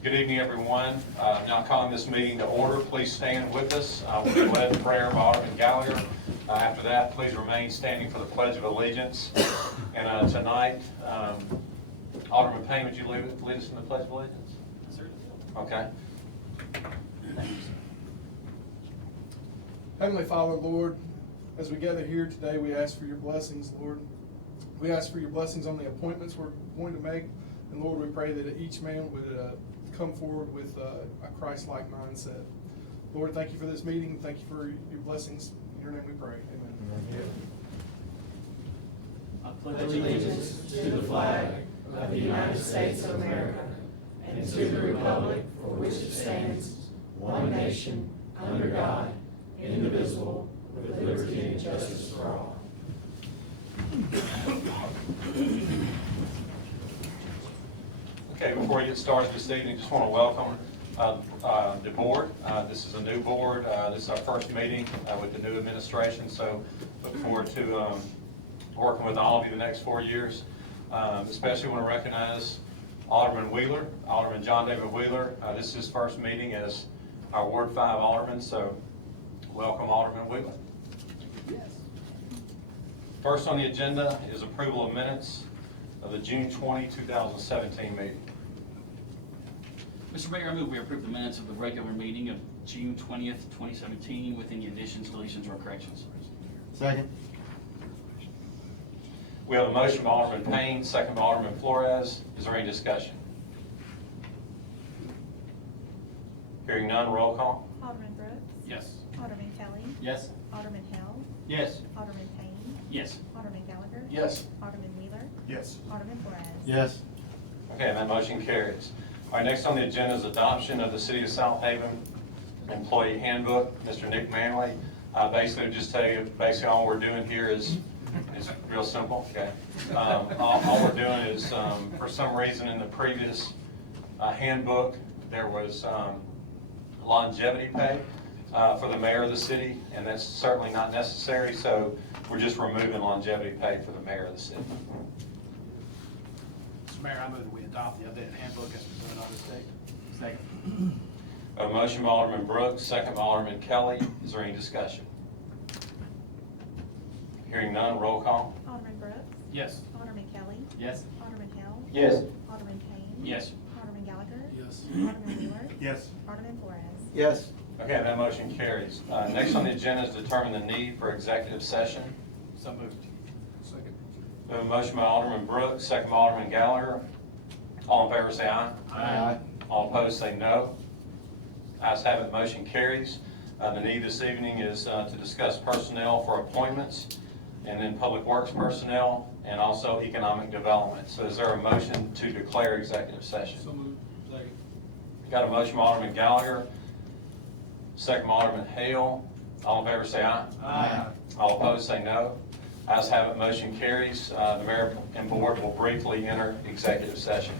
Good evening, everyone. Now calling this meeting to order. Please stand with us. We'll be led in prayer by Alderman Gallagher. After that, please remain standing for the Pledge of Allegiance. And tonight, Alderman Payne, would you lead us in the Pledge of Allegiance? Certainly. Okay. Heavenly Father, Lord, as we gather here today, we ask for your blessings, Lord. We ask for your blessings on the appointments we're going to make. And Lord, we pray that each man would come forward with a Christ-like mindset. Lord, thank you for this meeting. Thank you for your blessings. In your name we pray. Amen. I pledge allegiance to the flag of the United States of America and to the republic for which it stands, one nation, under God, indivisible, with liberty and justice for all. Okay, before we get started this evening, just want to welcome the board. This is a new board. This is our first meeting with the new administration, so look forward to working with all of you the next 4 years. Especially want to recognize Alderman Wheeler, Alderman John David Wheeler. This is his first meeting as our Ward 5 Alderman, so welcome, Alderman Wheeler. First on the agenda is approval of minutes of the June 20, 2017 meeting. Mr. Mayor, I move we approve the minutes of the regular meeting of June 20th, 2017 with any additions, deletions, or corrections. Second. We have a motion by Alderman Payne, second by Alderman Flores. Is there any discussion? Hearing none, roll call. Alderman Brooks. Yes. Alderman Kelly. Yes. Alderman Hell. Yes. Alderman Payne. Yes. Alderman Gallagher. Yes. Alderman Wheeler. Yes. Alderman Flores. Yes. Okay, and that motion carries. All right, next on the agenda is adoption of the City of Southaven Employee Handbook. Mr. Nick Manley, basically just tell you, basically all we're doing here is real simple, okay? All we're doing is, for some reason in the previous handbook, there was longevity pay for the mayor of the city, and that's certainly not necessary, so we're just removing longevity pay for the mayor of the city. Mr. Mayor, I move that we adopt the updated handbook as presented on this date. Second. A motion by Alderman Brooks, second by Alderman Kelly. Is there any discussion? Hearing none, roll call. Alderman Brooks. Yes. Alderman Kelly. Yes. Alderman Hell. Yes. Alderman Payne. Yes. Alderman Gallagher. Yes. Alderman Wheeler. Yes. Alderman Flores. Yes. Okay, that motion carries. Next on the agenda is determine the need for executive session. So moved. Second. We have a motion by Alderman Brooks, second by Alderman Gallagher. All in favor say aye. Aye. All opposed say no. Ayes have it, motion carries. The need this evening is to discuss personnel for appointments, and then public works personnel, and also economic development. So is there a motion to declare executive session? So moved. Second. Got a motion by Alderman Gallagher, second by Alderman Hale. All in favor say aye. Aye. All opposed say no. Ayes have it, motion carries. The mayor and board will briefly enter executive session.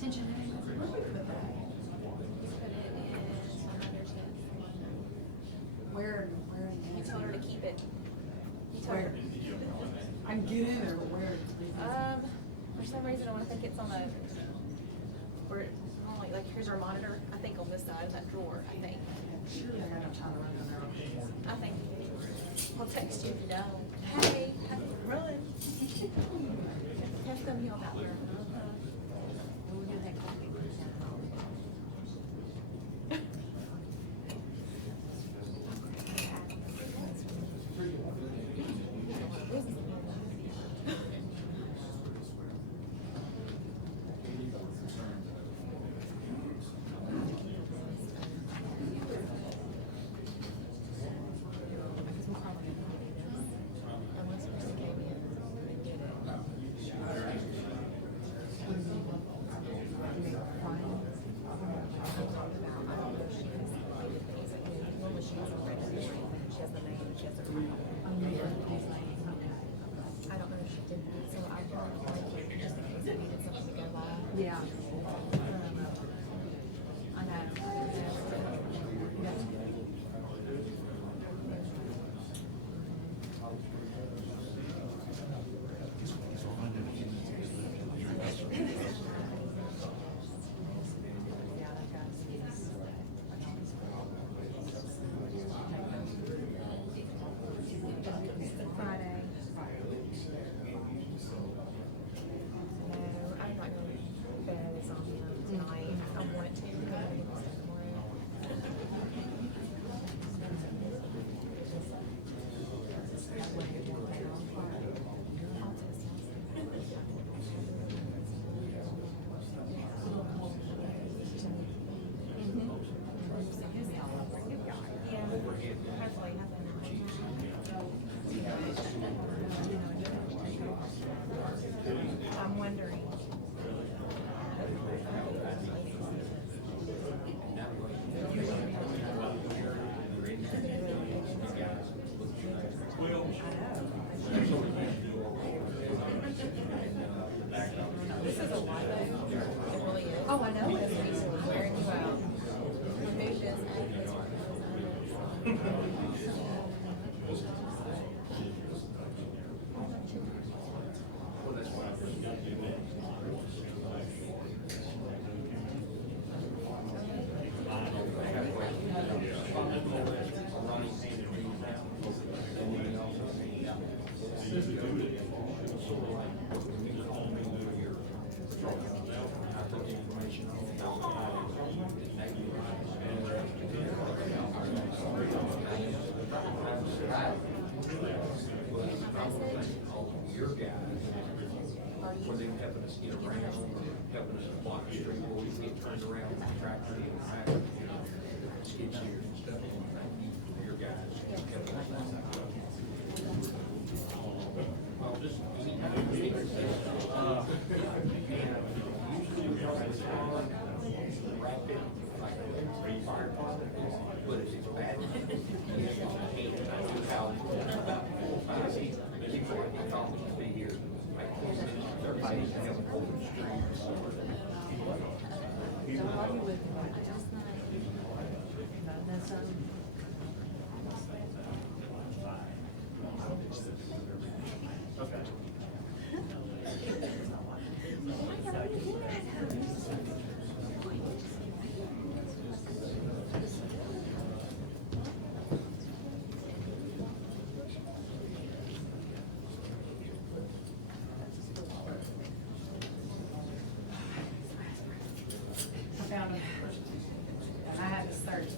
Tension headache. Where? You told her to keep it. You told Where? her. I can get in there, but where? For some reason, I want to think it's on the, where, like, here's our monitor. I think on this side of that drawer, I think. Surely I got time to run down there. I think. I'll text you if you know. Hey, run. Test them healed out there. We're gonna have coffee. I don't know if she did that, so I told her just in case I needed something to go by. Yeah. I know. Friday. No, I'm not going to bed is on him tonight. I want to, because I think it's tomorrow. I'm wondering. This is a lot though. It really is. Oh, I know. It's wearing you out. Remove this. For them helping us get around, helping us block the street where we get turned around with the tractor and tractor, skid steers and stuff. Thank you for your guys helping us. Fire department, but if it's bad, you have to how 4 or 5 feet, before the cops will be here. Everybody needs to have an open street. Found them. I had to search.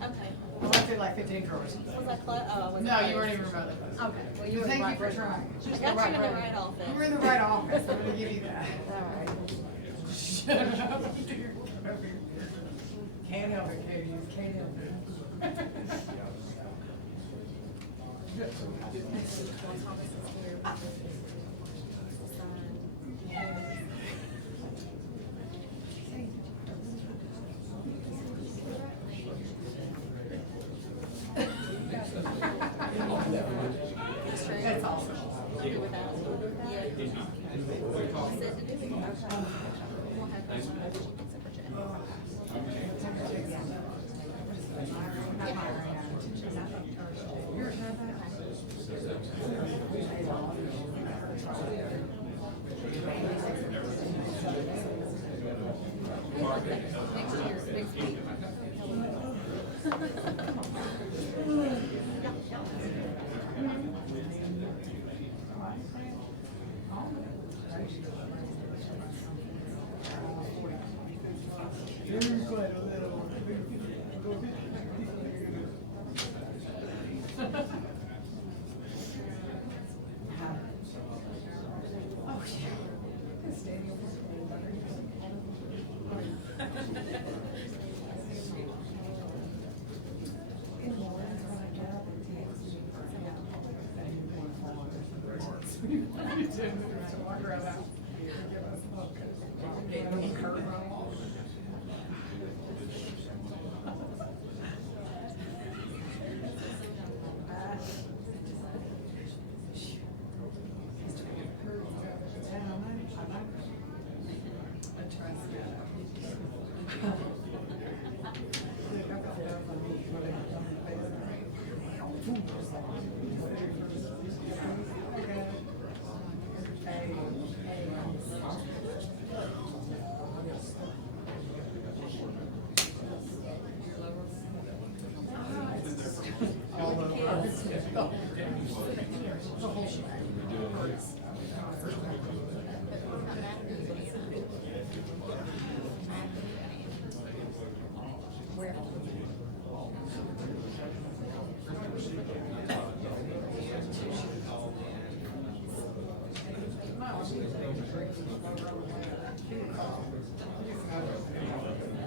Okay. I went through like 15 drawers. Was I close? Oh, was No, you weren't even remotely close. Okay. Well, you were Thank you right for person. trying. Got you in the right office. You were in the right office. I'm gonna give you that. All right. Shut up. Can't help it, Katie. Can't help it. That's awesome. Yeah. Said to do it. We'll have to You did, to walk around out. Give us a look. Gave me curve.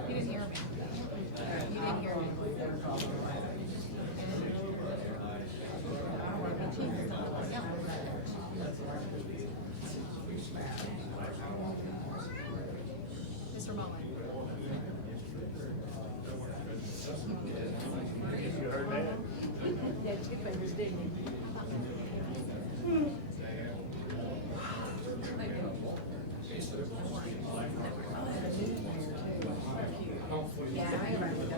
You didn't hear me. You didn't hear me. Mr. Mullen. You heard that? Yeah, two fingers, didn't you? Yeah, I ain't ready to go.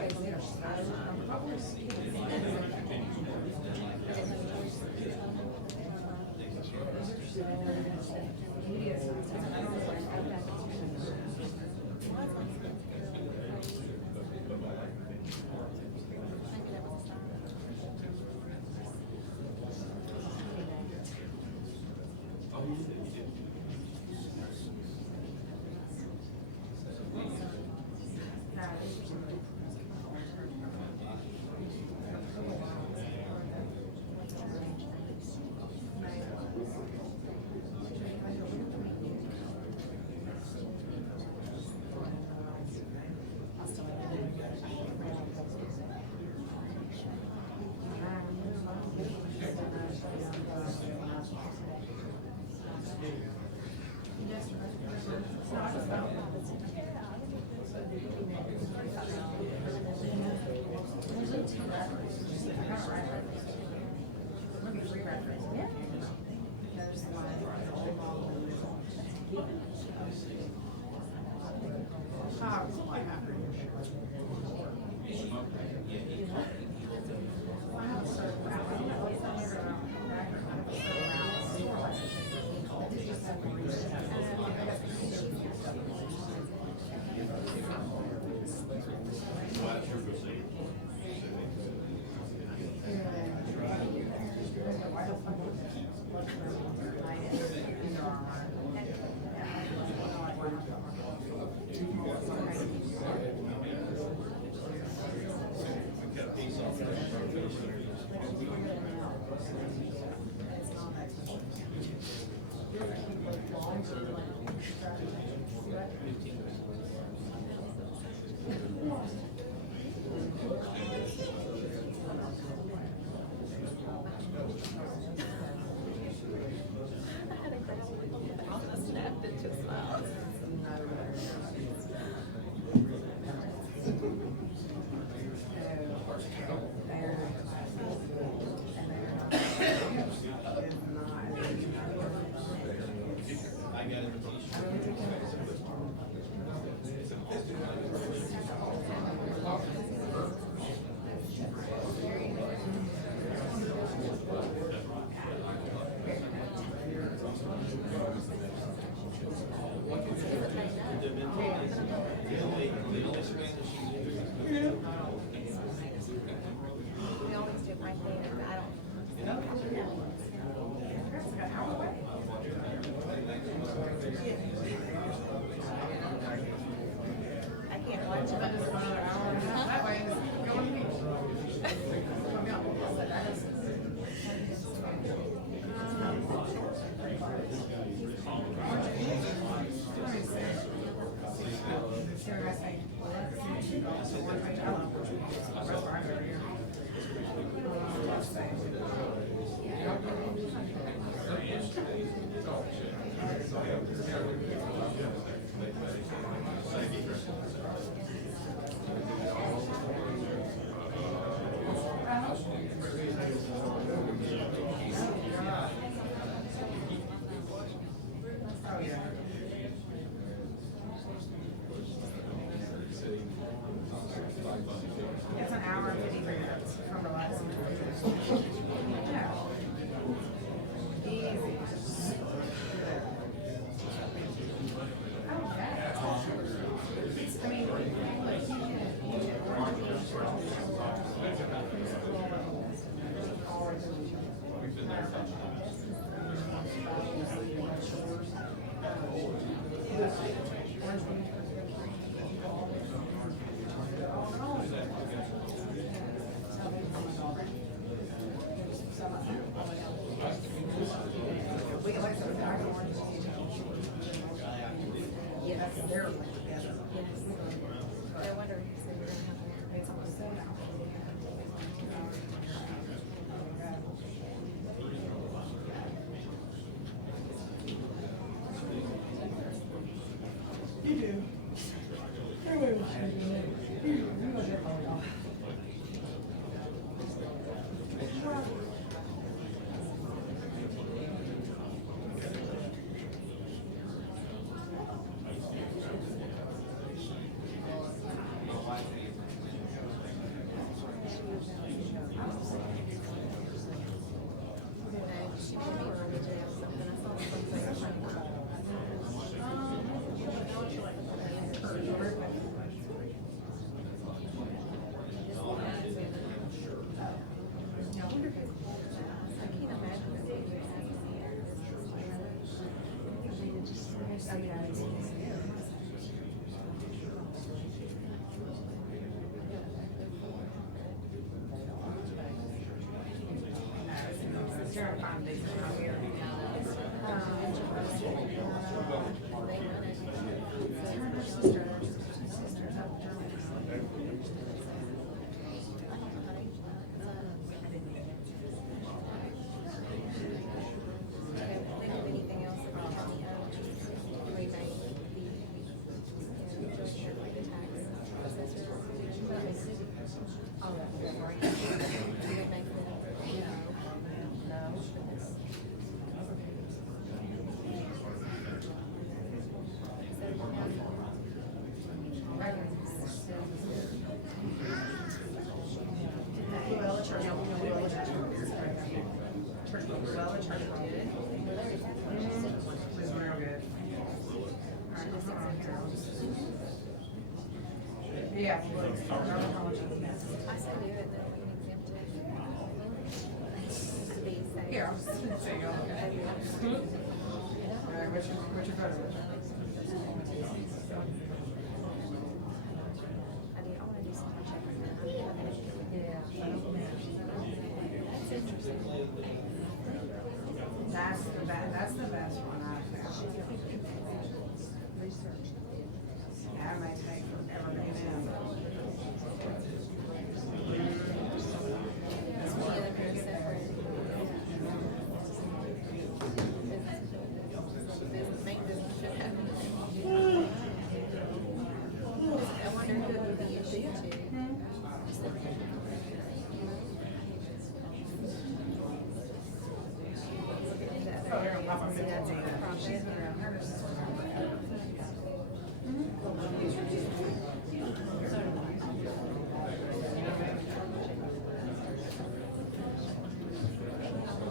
We always do it right there, but I don't. I can't watch it. That way, it's going to be. trying to find these out here. Anything else about the rebate? Well, the church, well, the church. Well, the church. Was real good. Yeah. I say do it, then we can exempt it. Be safe. Here, I'll see you. All right, what's your photo? I wanna do some checking now. That's interesting. That's the best one I found. That may take forever to get in. Yeah, they're separate. Make this shit happen. I wonder who it would be issued to. Oh, they're gonna pop up See, that's a in profit.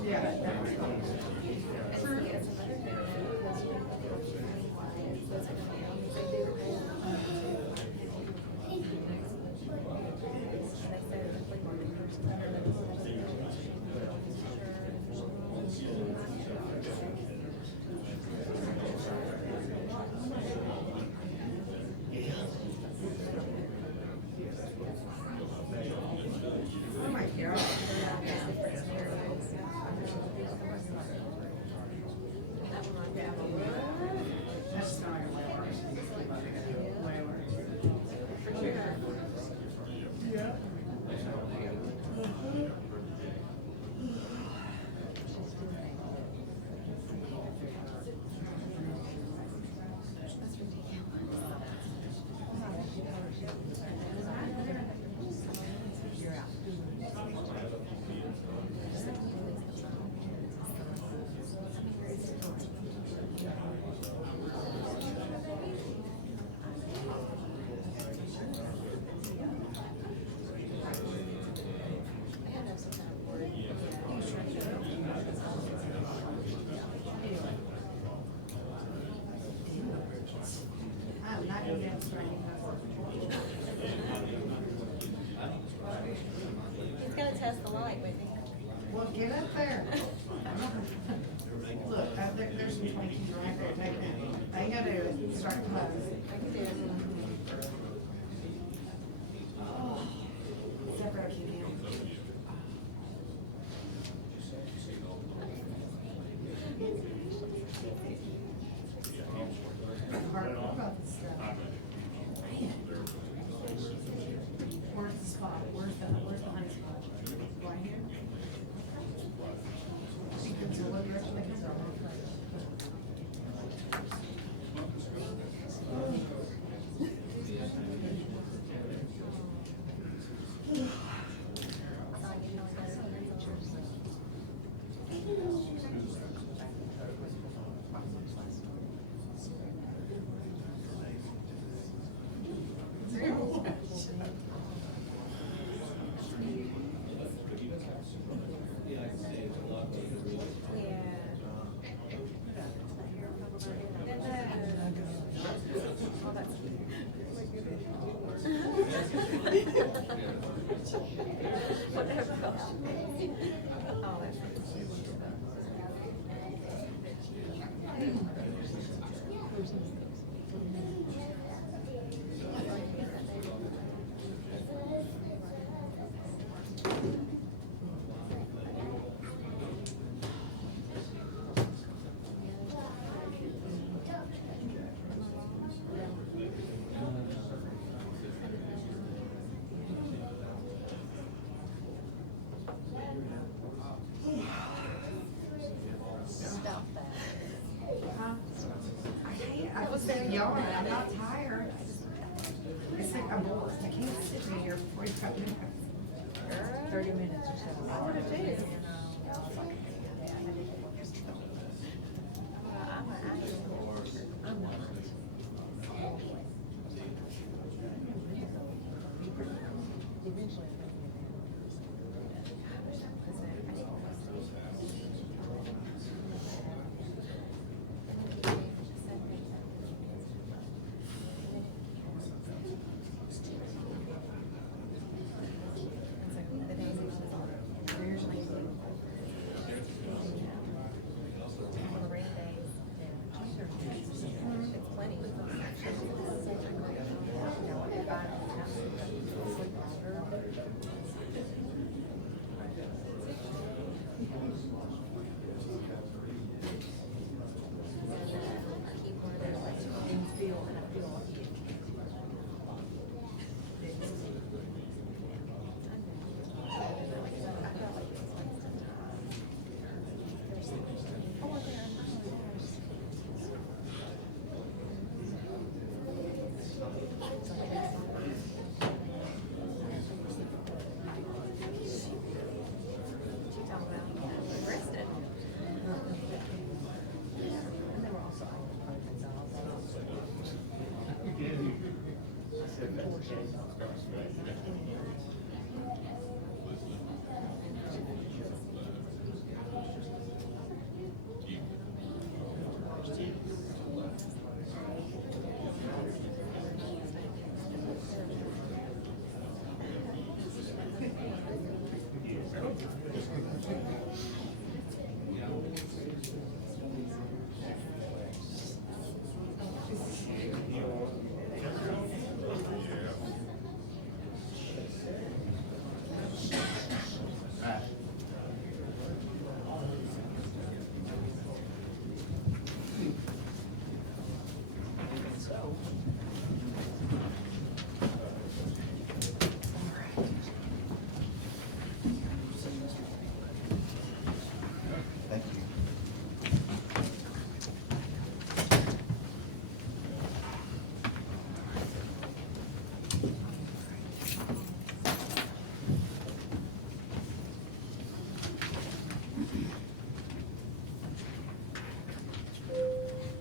Yeah. Oh my God. That's not gonna work. Way worse. I'm not gonna demonstrate it. He's gonna test the light with me. Well, get up there. Look, there's some Twinkies right there, take that. All you gotta do is start the button. I can do it. Separate you now. Hard about this stuff. Where's the spot? Where's the honey spot? Right here? She comes in what direction they come from. darn, I'm not tired. I just, I'm bored. I can't sit here for 45 minutes. 30 minutes or so. I would have too.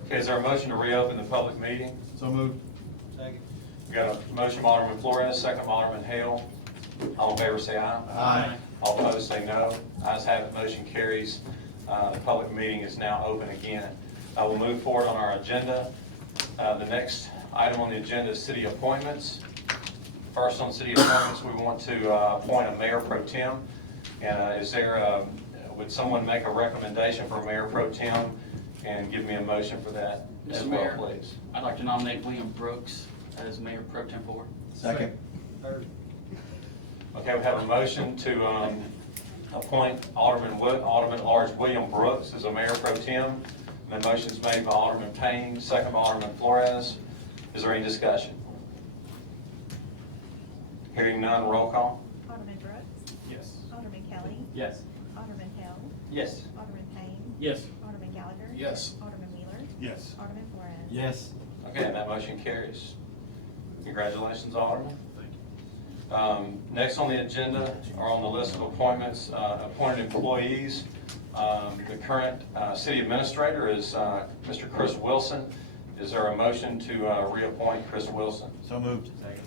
Okay, is there a motion to reopen the public meeting? So moved. Second. We got a motion by Alderman Flores, second by Alderman Hale. All in favor say aye. Aye. All opposed say no. Ayes have it, motion carries. The public meeting is now open again. We'll move forward on our agenda. The next item on the agenda is city appointments. First on city appointments, we want to appoint a mayor pro tem. And would someone make a recommendation for mayor pro tem and give me a motion for that as Mr. well, Mayor, please? I'd like to nominate William Brooks as mayor pro tempore. Second. Third. Okay, we have a motion to appoint Alderman Large William Brooks as a mayor pro tem. And the motion's made by Alderman Payne, second by Alderman Flores. Is there any discussion? Hearing none, roll call. Alderman Brooks. Yes. Alderman Kelly. Yes. Alderman Hill. Yes. Alderman Payne. Yes. Alderman Gallagher. Yes. Alderman Wheeler. Yes. Alderman Flores. Yes. Okay, and that motion carries. Congratulations, Alderman. Next on the agenda, or on the list of appointments, appointed employees. The current city administrator is Mr. Chris Wilson. Is there a motion to reappoint Chris Wilson? So moved. Second.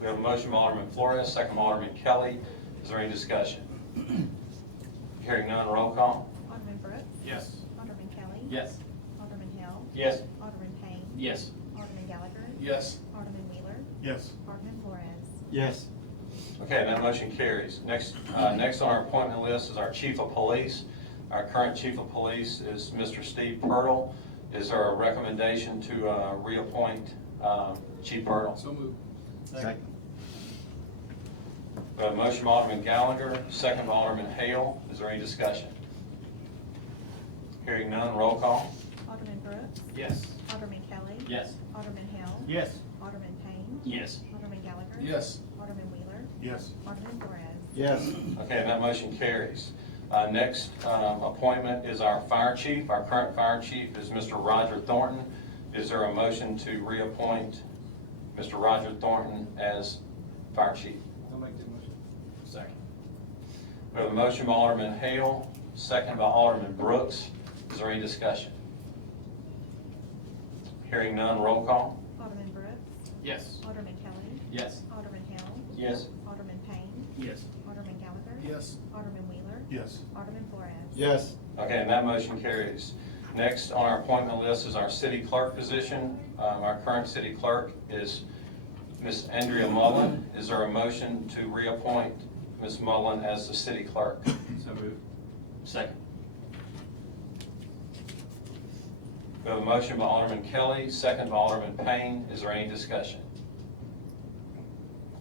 We have a motion by Alderman Flores, second by Alderman Kelly. Is there any discussion? Hearing none, roll call. Alderman Brooks. Yes. Alderman Kelly. Yes. Alderman Hill. Yes. Alderman Payne. Yes. Alderman Gallagher. Yes. Alderman Wheeler. Yes. Alderman Flores. Yes. Okay, and that motion carries. Next on our appointment list is our chief of police. Our current chief of police is Mr. Steve Pirtle. Is there a recommendation to reappoint Chief Pirtle? So moved. Second. We have a motion by Alderman Gallagher, second by Alderman Hale. Is there any discussion? Hearing none, roll call. Alderman Brooks. Yes. Alderman Kelly. Yes. Alderman Hill. Yes. Alderman Payne. Yes. Alderman Gallagher. Yes. Alderman Wheeler. Yes. Alderman Flores. Yes. Okay, and that motion carries. Next appointment is our fire chief. Our current fire chief is Mr. Roger Thornton. Is there a motion to reappoint Mr. Roger Thornton as fire chief? I'll make the motion. Second. We have a motion by Alderman Hale, second by Alderman Brooks. Is there any discussion? Hearing none, roll call. Alderman Brooks. Yes. Alderman Kelly. Yes. Alderman Hale. Yes. Alderman Payne. Yes. Alderman Gallagher. Yes. Alderman Wheeler. Yes. Alderman Flores. Yes. Okay, and that motion carries. Next on our appointment list is our city clerk position. Our current city clerk is Miss Andrea Mullen. Is there a motion to reappoint Miss Mullen as the city clerk? So moved. Second. We have a motion by Alderman Kelly, second by Alderman Payne. Is there any discussion?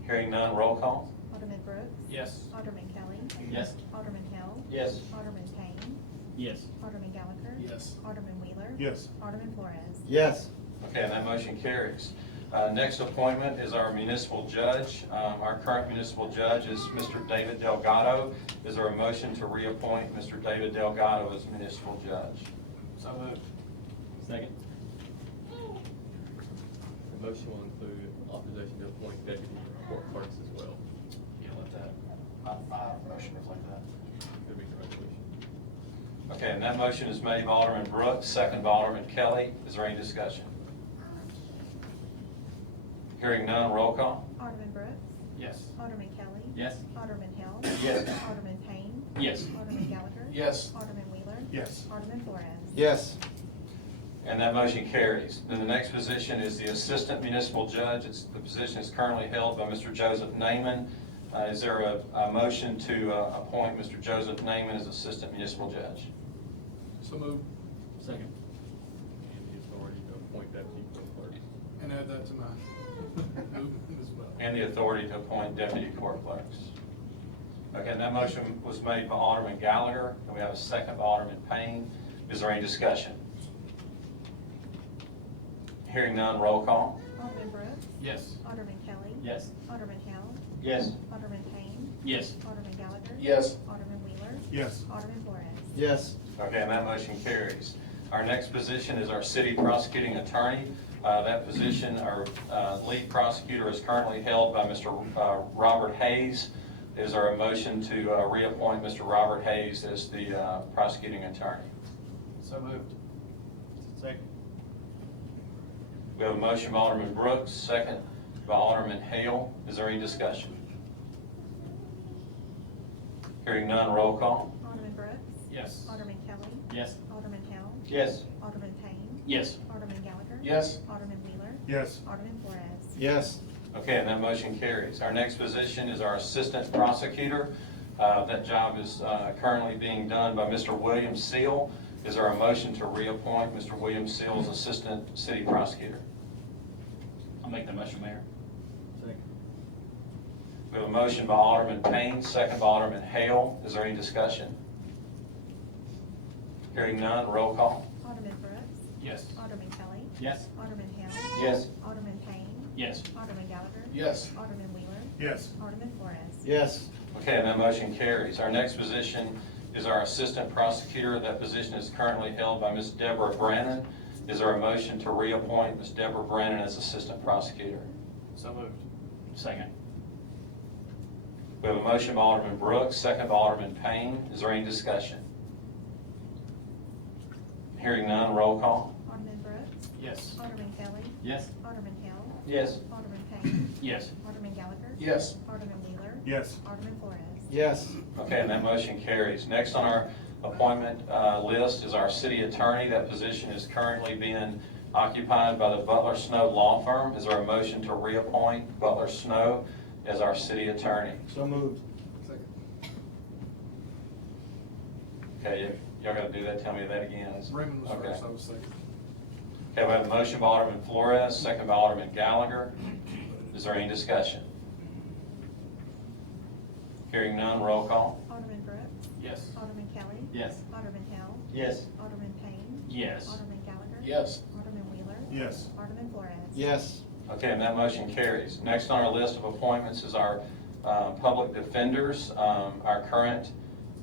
Hearing none, roll call. Alderman Brooks. Yes. Alderman Kelly. Yes. Alderman Hale. Yes. Alderman Payne. Yes. Alderman Gallagher. Yes. Alderman Wheeler. Yes. Alderman Flores. Yes. Okay, and that motion carries. Next appointment is our municipal judge. Our current municipal judge is Mr. David Delgado. Is there a motion to reappoint Mr. David Delgado as municipal judge? So moved. Second. The motion will include authorization to appoint deputy court clerks as well. Yeah, let that, my motion reflect that. It'll be the resolution. Okay, and that motion is made by Alderman Brooks, second by Alderman Kelly. Is there any discussion? Hearing none, roll call. Alderman Brooks. Yes. Alderman Kelly. Yes. Alderman Hale. Yes. Alderman Payne. Yes. Alderman Gallagher. Yes. Alderman Wheeler. Yes. Alderman Flores. Yes. And that motion carries. Then the next position is the assistant municipal judge. The position is currently held by Mr. Joseph Naaman. Is there a motion to appoint Mr. Joseph Naaman as assistant municipal judge? So moved. Second. And the authority to appoint deputy court clerks. And add that to mine. Movement as well. And the authority to appoint deputy court clerks. Okay, and that motion was made by Alderman Gallagher, and we have a second by Alderman Payne. Is there any discussion? Hearing none, roll call. Alderman Brooks. Yes. Alderman Kelly. Yes. Alderman Hale. Yes. Alderman Payne. Yes. Alderman Gallagher. Yes. Alderman Wheeler. Yes. Alderman Flores. Yes. Okay, and that motion carries. Our next position is our city prosecuting attorney. That position, our lead prosecutor, is currently held by Mr. Robert Hayes. Is there a motion to reappoint Mr. Robert Hayes as the prosecuting attorney? So moved. Second. We have a motion by Alderman Brooks, second by Alderman Hale. Is there any discussion? Hearing none, roll call. Alderman Brooks. Yes. Alderman Kelly. Yes. Alderman Hale. Yes. Alderman Payne. Yes. Alderman Gallagher. Yes. Alderman Wheeler. Yes. Alderman Flores. Yes. Okay, and that motion carries. Our next position is our assistant prosecutor. That job is currently being done by Mr. William Seal. Is there a motion to reappoint Mr. William Seal as assistant city prosecutor? I'll make the motion, Mayor. Second. We have a motion by Alderman Payne, second by Alderman Hale. Is there any discussion? Hearing none, roll call. Alderman Brooks. Yes. Alderman Kelly. Yes. Alderman Hale. Yes. Alderman Payne. Yes. Alderman Gallagher. Yes. Alderman Wheeler. Yes. Alderman Flores. Yes. Okay, and that motion carries. Our next position is our assistant prosecutor. That position is currently held by Ms. Deborah Brannon. Is there a motion to reappoint Ms. Deborah Brannon as assistant prosecutor? So moved. Second. We have a motion by Alderman Brooks, second by Alderman Payne. Is there any discussion? Hearing none, roll call. Alderman Brooks. Yes. Alderman Kelly. Yes. Alderman Hale. Yes. Alderman Payne. Yes. Alderman Gallagher. Yes. Alderman Wheeler. Yes. Alderman Flores. Yes. Okay, and that motion carries. Next on our appointment list is our city attorney. That position is currently being occupied by the Butler Snow Law Firm. Is there a motion to reappoint Butler Snow as our city attorney? So moved. Second. Okay, y'all gotta do that, tell me that again. Raymond was Okay. first, I was second. Okay, we have a motion by Alderman Flores, second by Alderman Gallagher. Is there any discussion? Hearing none, roll call. Alderman Brooks. Yes. Alderman Kelly. Yes. Alderman Hale. Yes. Alderman Payne. Yes. Alderman Gallagher. Yes. Alderman Wheeler. Yes. Alderman Flores. Yes. Okay, and that motion carries. Next on our list of appointments is our public defenders. Our current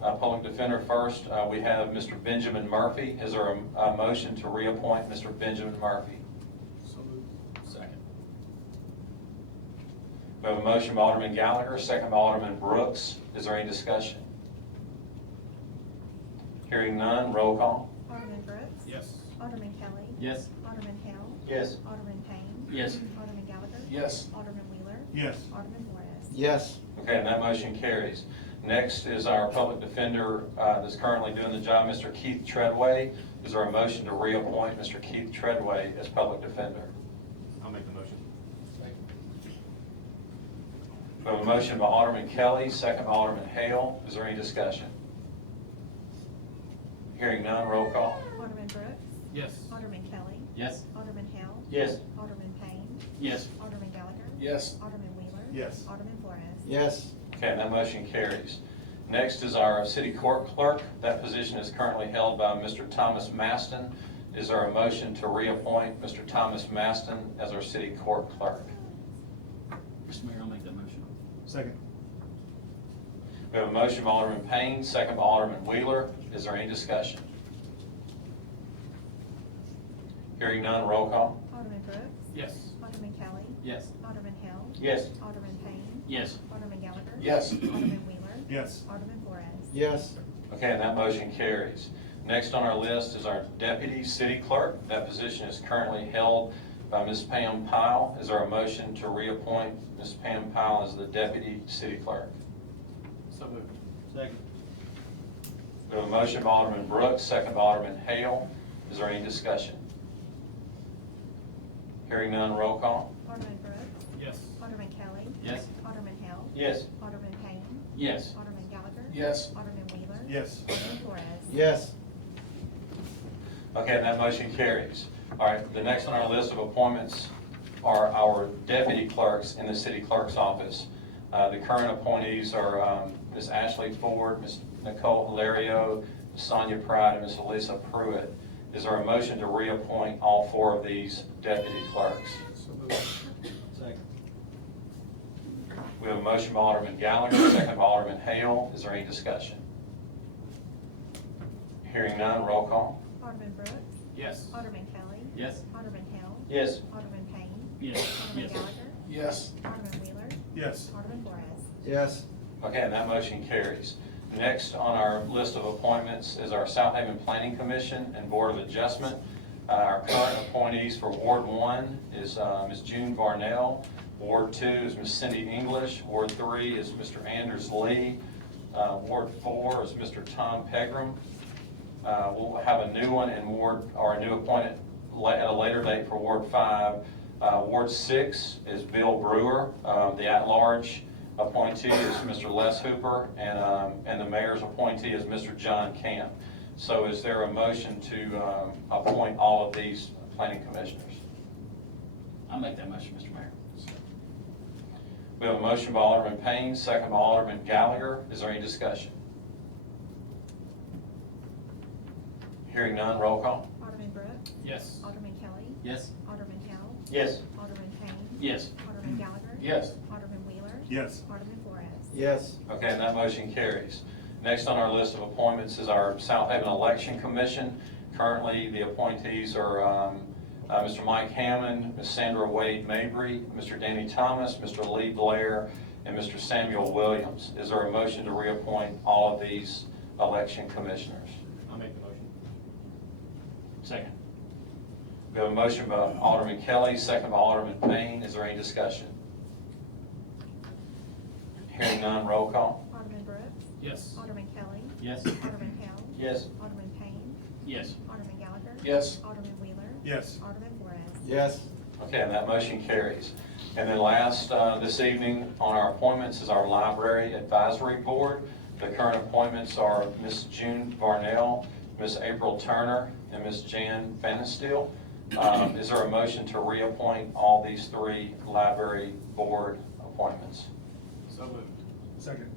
public defender first. We have Mr. Benjamin Murphy. Is there a motion to reappoint Mr. Benjamin Murphy? So moved. Second. We have a motion by Alderman Gallagher, second by Alderman Brooks. Is there any discussion? Hearing none, roll call. Alderman Brooks. Yes. Alderman Kelly. Yes. Alderman Hale. Yes. Alderman Payne. Yes. Alderman Gallagher. Yes. Alderman Wheeler. Yes. Alderman Flores. Yes. Okay, and that motion carries. Next is our public defender that's currently doing the job, Mr. Keith Treadway. Is there a motion to reappoint Mr. Keith Treadway as public defender? I'll make the motion. We have a motion by Alderman Kelly, second by Alderman Hale. Is there any discussion? Hearing none, roll call. Alderman Brooks. Yes. Alderman Kelly. Yes. Alderman Hale. Yes. Alderman Payne. Yes. Alderman Gallagher. Yes. Alderman Wheeler. Yes. Alderman Flores. Yes. Okay, and that motion carries. Next is our city court clerk. That position is currently held by Mr. Thomas Maston. Is there a motion to reappoint Mr. Thomas Maston as our city court clerk? Mr. Mayor, I'll make that motion. Second. We have a motion by Alderman Payne, second by Alderman Wheeler. Is there any discussion? Hearing none, roll call. Alderman Brooks. Yes. Alderman Kelly. Yes. Alderman Hale. Yes. Alderman Payne. Yes. Alderman Gallagher. Yes. Alderman Wheeler. Yes. Alderman Flores. Yes. Okay, and that motion carries. Next on our list is our deputy city clerk. That position is currently held by Ms. Pam Pyle. Is there a motion to reappoint Ms. Pam Pyle as the deputy city clerk? So moved. Second. We have a motion by Alderman Brooks, second by Alderman Hale. Is there any discussion? Hearing none, roll call. Alderman Brooks. Yes. Alderman Kelly. Yes. Alderman Hale. Yes. Alderman Payne. Yes. Alderman Gallagher. Yes. Alderman Wheeler. Yes. Alderman Flores. Yes. Okay, and that motion carries. All right, the next on our list of appointments are our deputy clerks in the city clerk's office. The current appointees are Ms. Ashley Ford, Ms. Nicole Hilario, Ms. Sonia Pride, and Ms. Elisa Pruitt. Is there a motion to reappoint all four of these deputy clerks? So moved. Second. We have a motion by Alderman Gallagher, second by Alderman Hale. Is there any discussion? Hearing none, roll call. Alderman Brooks. Yes. Alderman Kelly. Yes. Alderman Hale. Yes. Alderman Payne. Yes. Alderman Yes. Gallagher. Yes. Alderman Wheeler. Yes. Alderman Flores. Yes. Okay, and that motion carries. Next on our list of appointments is our Southaven Planning Commission and Board of Adjustment. Our current appointees for Ward 1 is Ms. June Varnell. Ward 2 is Ms. Cindy English. Ward 3 is Mr. Anders Lee. Ward 4 is Mr. Tom Pegram. We'll have a new one in Ward, or a new appointment at a later date for Ward 5. Ward 6 is Bill Brewer. The at-large appointee is Mr. Les Hooper, and the mayor's appointee is Mr. John Camp. So is there a motion to appoint all of these planning commissioners? I'll make that motion, Mr. Mayor. We have a motion by Alderman Payne, second by Alderman Gallagher. Is there any discussion? Hearing none, roll call. Alderman Brooks. Yes. Alderman Kelly. Yes. Alderman Hale. Yes. Alderman Payne. Yes. Alderman Gallagher. Yes. Alderman Wheeler. Yes. Alderman Flores. Yes. Okay, and that motion carries. Next on our list of appointments is our Southaven Election Commission. Currently, the appointees are Mr. Mike Hammond, Ms. Sandra Wade Mabry, Mr. Danny Thomas, Mr. Lee Blair, and Mr. Samuel Williams. Is there a motion to reappoint all of these election commissioners? I'll make the motion. Second. We have a motion by Alderman Kelly, second by Alderman Payne. Is there any discussion? Hearing none, roll call. Alderman Brooks. Yes. Alderman Kelly. Yes. Alderman Hale. Yes. Alderman Payne. Yes. Alderman Gallagher. Yes. Alderman Wheeler. Yes. Alderman Flores. Yes. Okay, and that motion carries. And then last, this evening on our appointments is our Library Advisory Board. The current appointments are Ms. June Varnell, Ms. April Turner, and Ms. Jan Vanesteel. Is there a motion to reappoint all these three Library Board appointments? So moved. Second.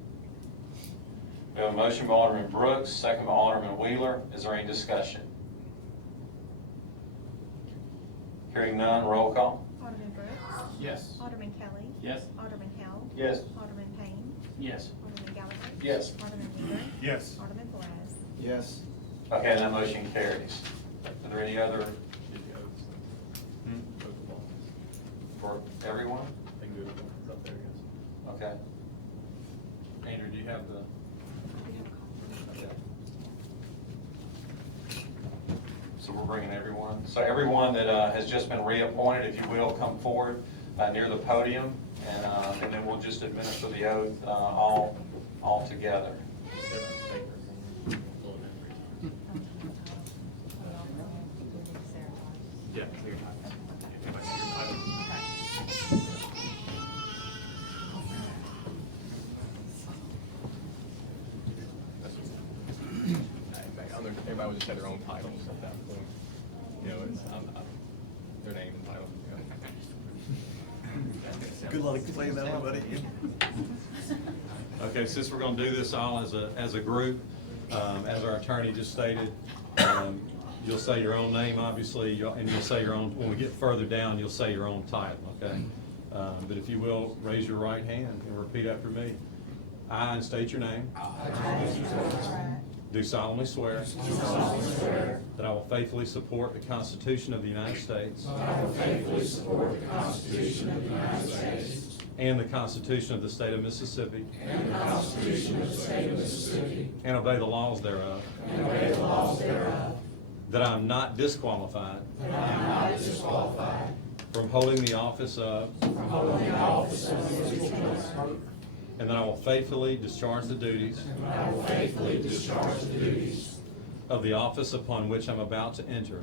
We have a motion by Alderman Brooks, second by Alderman Wheeler. Is there any discussion? Hearing none, roll call. Alderman Brooks. Yes. Alderman Kelly. Yes. Alderman Hale. Yes. Alderman Payne. Yes. Alderman Gallagher. Yes. Alderman Wheeler. Yes. Alderman Flores. Yes. Okay, that motion carries. Are there any other Get the oaths. Hmm? Oath of office. for everyone? They can do it it's up there, yes. Okay. Andrew, do you have the? Okay. So we're bringing everyone. So everyone that has just been reappointed, if you will, come forward near the podium, and then we'll just administer the oath all together. Yeah. Everybody would just have their own titles at that point. You know, it's, their name and title. Good luck explaining that one, buddy. Okay, since we're gonna do this all as a group, as our attorney just stated, you'll say your own name, obviously, and you'll say your own, when we get further down, you'll say your own title, okay? But if you will, raise your right hand and repeat after me. I, and state your name. Do solemnly swear that I will faithfully support the Constitution of the United States and the Constitution of the State of Mississippi and obey the laws thereof. That I am not disqualified from holding the office of and that I will faithfully discharge the duties of the office upon which I'm about to enter.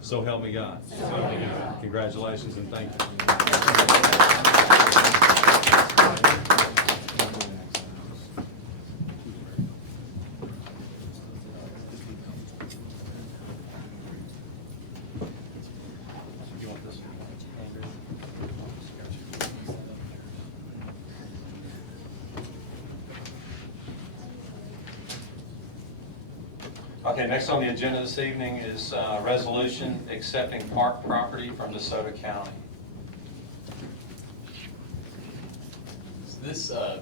So help me God. Congratulations and thank you. You want this one, Andrew? Okay, next on the agenda this evening is resolution accepting park property from DeSoto County. This, the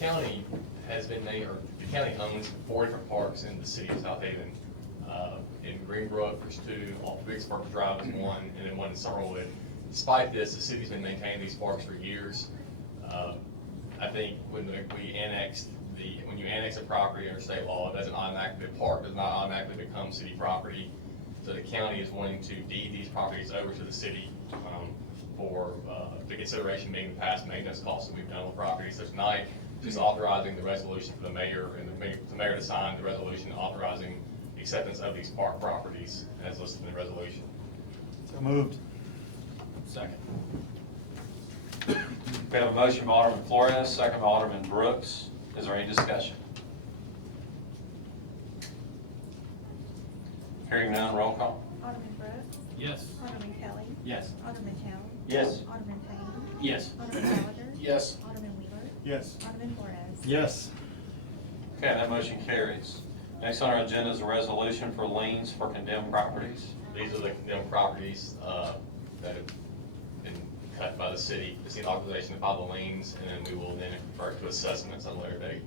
county has been named, or the county owns 4 different parks in the city of Southaven. In Greenbrook, there's 2, off Big Spark Drive is 1, and then 1 in Summerwood. Despite this, the city's been maintaining these parks for years. I think when we annexed when you annex a property under state law, it doesn't automatically, the park does not automatically become city property. So the county is wanting to deed these properties over to the city for the consideration being the past maintenance costs that we've done with properties. So tonight, just authorizing the resolution for the mayor and the mayor to sign the resolution authorizing acceptance of these park properties as listed in the resolution. So moved. Second. We have a motion by Alderman Flores, second by Alderman Brooks. Is there any discussion? Hearing none, roll call. Alderman Brooks. Yes. Alderman Kelly. Yes. Alderman Chow. Yes. Alderman Payne. Yes. Alderman Gallagher. Yes. Alderman Wheeler. Yes. Alderman Flores. Yes. Okay, that motion carries. Next on our agenda is a resolution for liens for condemned properties. These are the condemned properties that have been cut by the city. It's the authorization to file the liens, and then we will then convert to assessments on a later date.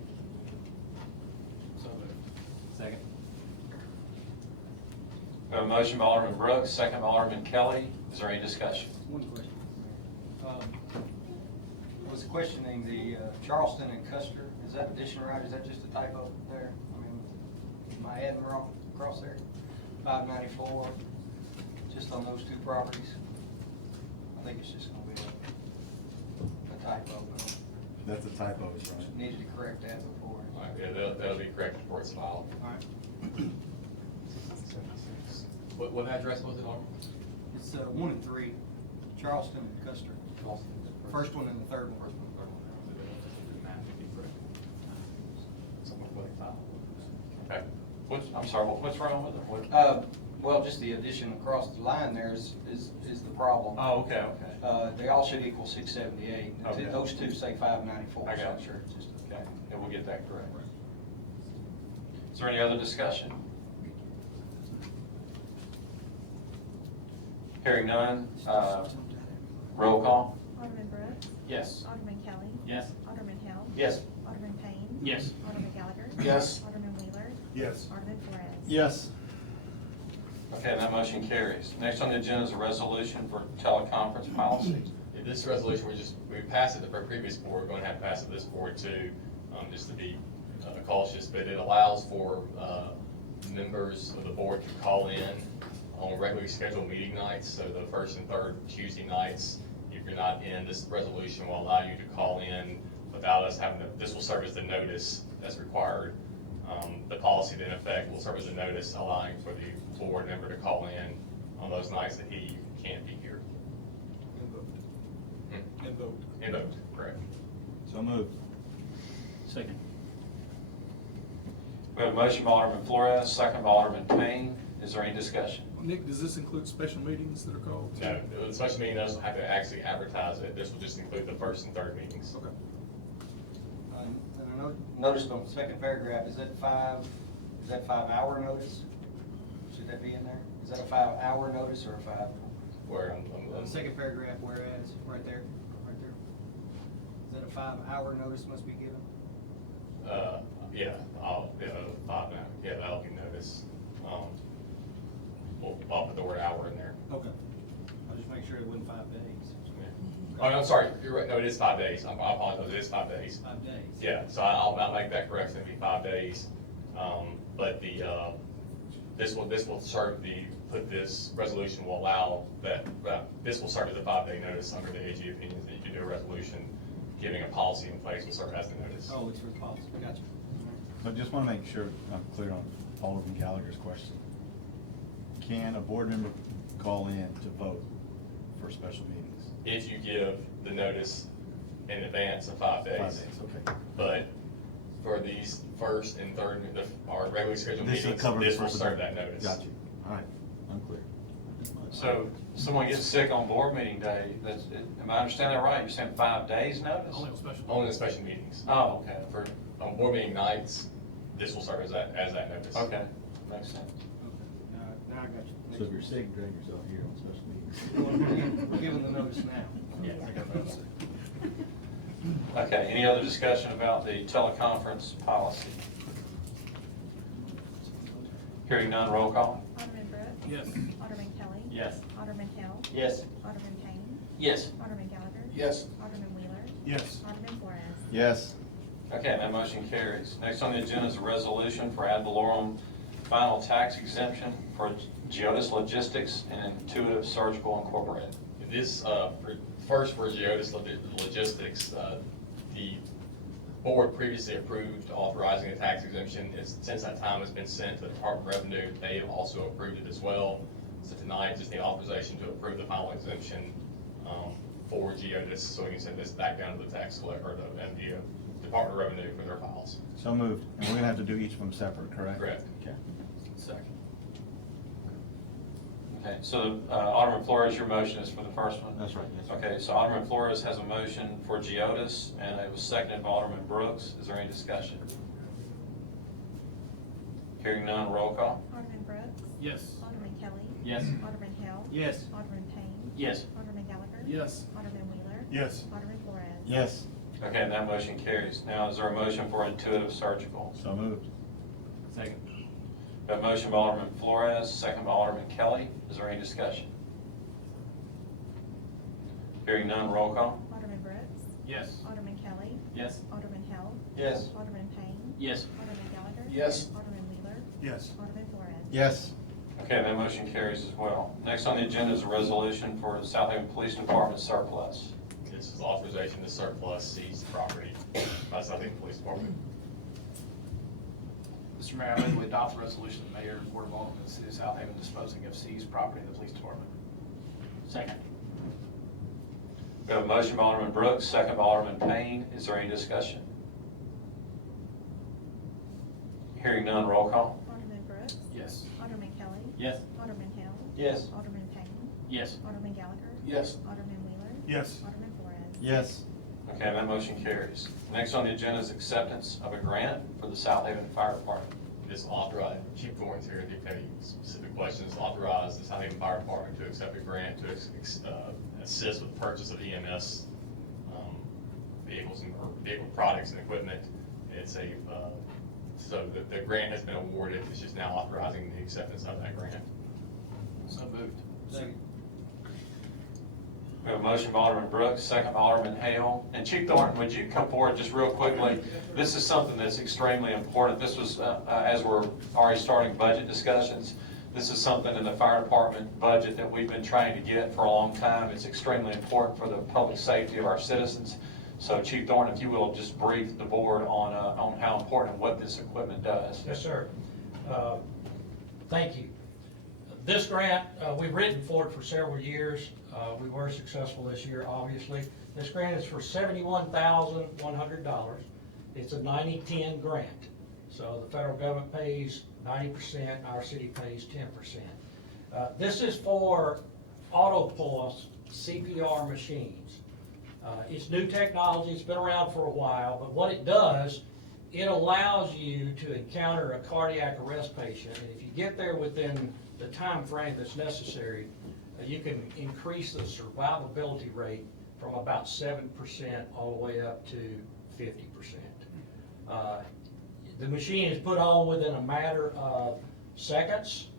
So moved. Second. We have a motion by Alderman Brooks, second by Alderman Kelly. Is there any discussion? One question. I was questioning the Charleston and Custer. Is that addition right? Is that just a typo there? I mean, am I adding wrong across there? 594, just on those 2 properties. I think it's just gonna be a typo, but That's a typo, right? needed to correct that before. All right, yeah, that'll be corrected before it's filed. All right. What address was it, Alderman? It's 1 and 3, Charleston and Custer. First one and the third one. Okay. I'm sorry, what's wrong with it? Well, just the addition across the line there is the problem. Oh, okay. They all should equal 678. Okay. Those 2 say 594. I got so I'm you. sure it's just Okay, and we'll get that correct. Is there any other discussion? Hearing none, roll call. Alderman Brooks. Yes. Alderman Kelly. Yes. Alderman Hill. Yes. Alderman Payne. Yes. Alderman Gallagher. Yes. Alderman Wheeler. Yes. Alderman Flores. Yes. Okay, that motion carries. Next on the agenda is a resolution for teleconference policy. This resolution, we passed it at the previous board, we're going to have to pass it this board too, just to be cautious, but it allows for members of the board to call in on regularly scheduled meeting nights, so the first and third Tuesday nights. If you're not in, this resolution will allow you to call in without us having to, this will serve as the notice that's required. The policy then in effect will serve as a notice allowing for the board member to call in on those nights that he can't be here. Invoked. Invoked, correct. So moved. Second. We have a motion by Alderman Flores, second by Alderman Payne. Is there any discussion? Nick, does this include special meetings that are called? No, the special meeting doesn't have to actually advertise it. This will just include the first and third meetings. Okay. And I noticed on the second paragraph, is that 5-hour notice? Should that be in there? Is that a 5-hour notice or a 5? Where The second paragraph, whereas, right there. Is that a 5-hour notice must be given? yeah, I'll 5 now. Yeah, that'll be notice. I'll put the word hour in there. Okay. I'll just make sure it wasn't 5 days. Yeah. Oh, I'm sorry. You're right. No, it is 5 days. I apologize. It is 5 days. 5 days. Yeah, so I'll make that correction. It'll be 5 days. But this will serve this resolution will allow that, this will serve as a 5-day notice under the AG opinions that you can do a resolution giving a policy in place will serve as the notice. Oh, it's for policy. Gotcha. So I just want to make sure I'm clear on Alderman Gallagher's question. Can a board member call in to vote for special meetings? If you give the notice in advance of 5 days. 5 days, okay. But for these first and third, our regularly scheduled This will meetings, cover the this will first serve and that third. notice. Got you. All right, I'm clear. So someone gets sick on board meeting day, am I understanding that right? You're saying 5 days notice? Only on special. Only the special meetings. Oh, okay. For, on board meeting nights, this will serve as that notice. Okay, makes sense. Okay. Now I got you. So if you're sick, drag yourself here on special meetings. We're giving the notice now. Yeah. I got that. Okay, any other discussion about the teleconference policy? Hearing none, roll call. Alderman Brooks. Yes. Alderman Kelly. Yes. Alderman Hill. Yes. Alderman Payne. Yes. Alderman Gallagher. Yes. Alderman Wheeler. Yes. Alderman Flores. Yes. Okay, that motion carries. Next on the agenda is a resolution for ad valorem final tax exemption for Geodis Logistics and Intuitive Surgical Incorporated. This, first for Geodis Logistics, the board previously approved authorizing a tax exemption. Since that time has been sent to the Department of Revenue, they have also approved it as well. So tonight, just the authorization to approve the final exemption for Geodis, so we can send this back down to the tax collector, or the Department of Revenue for their files. So moved. And we're gonna have to do each of them separate, correct? Correct. Okay. Second. Okay, so Alderman Flores, your motion is for the first one? That's right, yes, sir. Okay, so Alderman Flores has a motion for Geodis, and it was seconded by Alderman Brooks. Is there any discussion? Hearing none, roll call. Alderman Brooks. Yes. Alderman Kelly. Yes. Alderman Hill. Yes. Alderman Payne. Yes. Alderman Gallagher. Yes. Alderman Wheeler. Yes. Alderman Flores. Yes. Okay, and that motion carries. Now, is there a motion for Intuitive Surgical? So moved. Second. We have a motion by Alderman Flores, second by Alderman Kelly. Is there any discussion? Hearing none, roll call. Alderman Brooks. Yes. Alderman Kelly. Yes. Alderman Hill. Yes. Alderman Payne. Yes. Alderman Gallagher. Yes. Alderman Wheeler. Yes. Alderman Flores. Yes. Okay, that motion carries as well. Next on the agenda is a resolution for the Southaven Police Department surplus. This is authorization to surplus seized property by Southampton Police Department. Mr. Mayor, I move we adopt the resolution of the mayor and board of aldermen of the city of Southaven disposing of seized property in the police department. Second. We have a motion by Alderman Brooks, second by Alderman Payne. Is there any discussion? Hearing none, roll call. Alderman Brooks. Yes. Alderman Kelly. Yes. Alderman Hill. Yes. Alderman Payne. Yes. Alderman Gallagher. Yes. Alderman Wheeler. Yes. Alderman Flores. Yes. Okay, that motion carries. Next on the agenda is acceptance of a grant for the Southaven Fire Department. This authorized, Chief Goins here, if you have any specific questions, authorized the Southampton Fire Department to accept a grant to assist with the purchase of EMS vehicles or vehicle products and equipment. It's a, so the grant has been awarded, it's just now authorizing the acceptance of that grant. So moved. Second. We have a motion by Alderman Brooks, second by Alderman Hale. And Chief Thornton, would you come forward just real quickly? This is something that's extremely important. This was, as we're already starting budget discussions, this is something in the fire department budget that we've been trying to get for a long time. It's extremely important for the public safety of our citizens. So Chief Thornton, if you will, just brief the board on how important and what this equipment does. Yes, sir. Thank you. This grant, we've written for it for several years. We were successful this year, obviously. This grant is for $71,100. It's a 90-10 grant. So the federal government pays 90%, our city pays 10%. This is for auto pulse CPR machines. It's new technology, it's been around for a while, but what it does, it allows you to encounter a cardiac arrest patient, and if you get there within the time frame that's necessary, you can increase the survivability rate from about 7% all the way up to 50%. The machine is put on within a matter of seconds.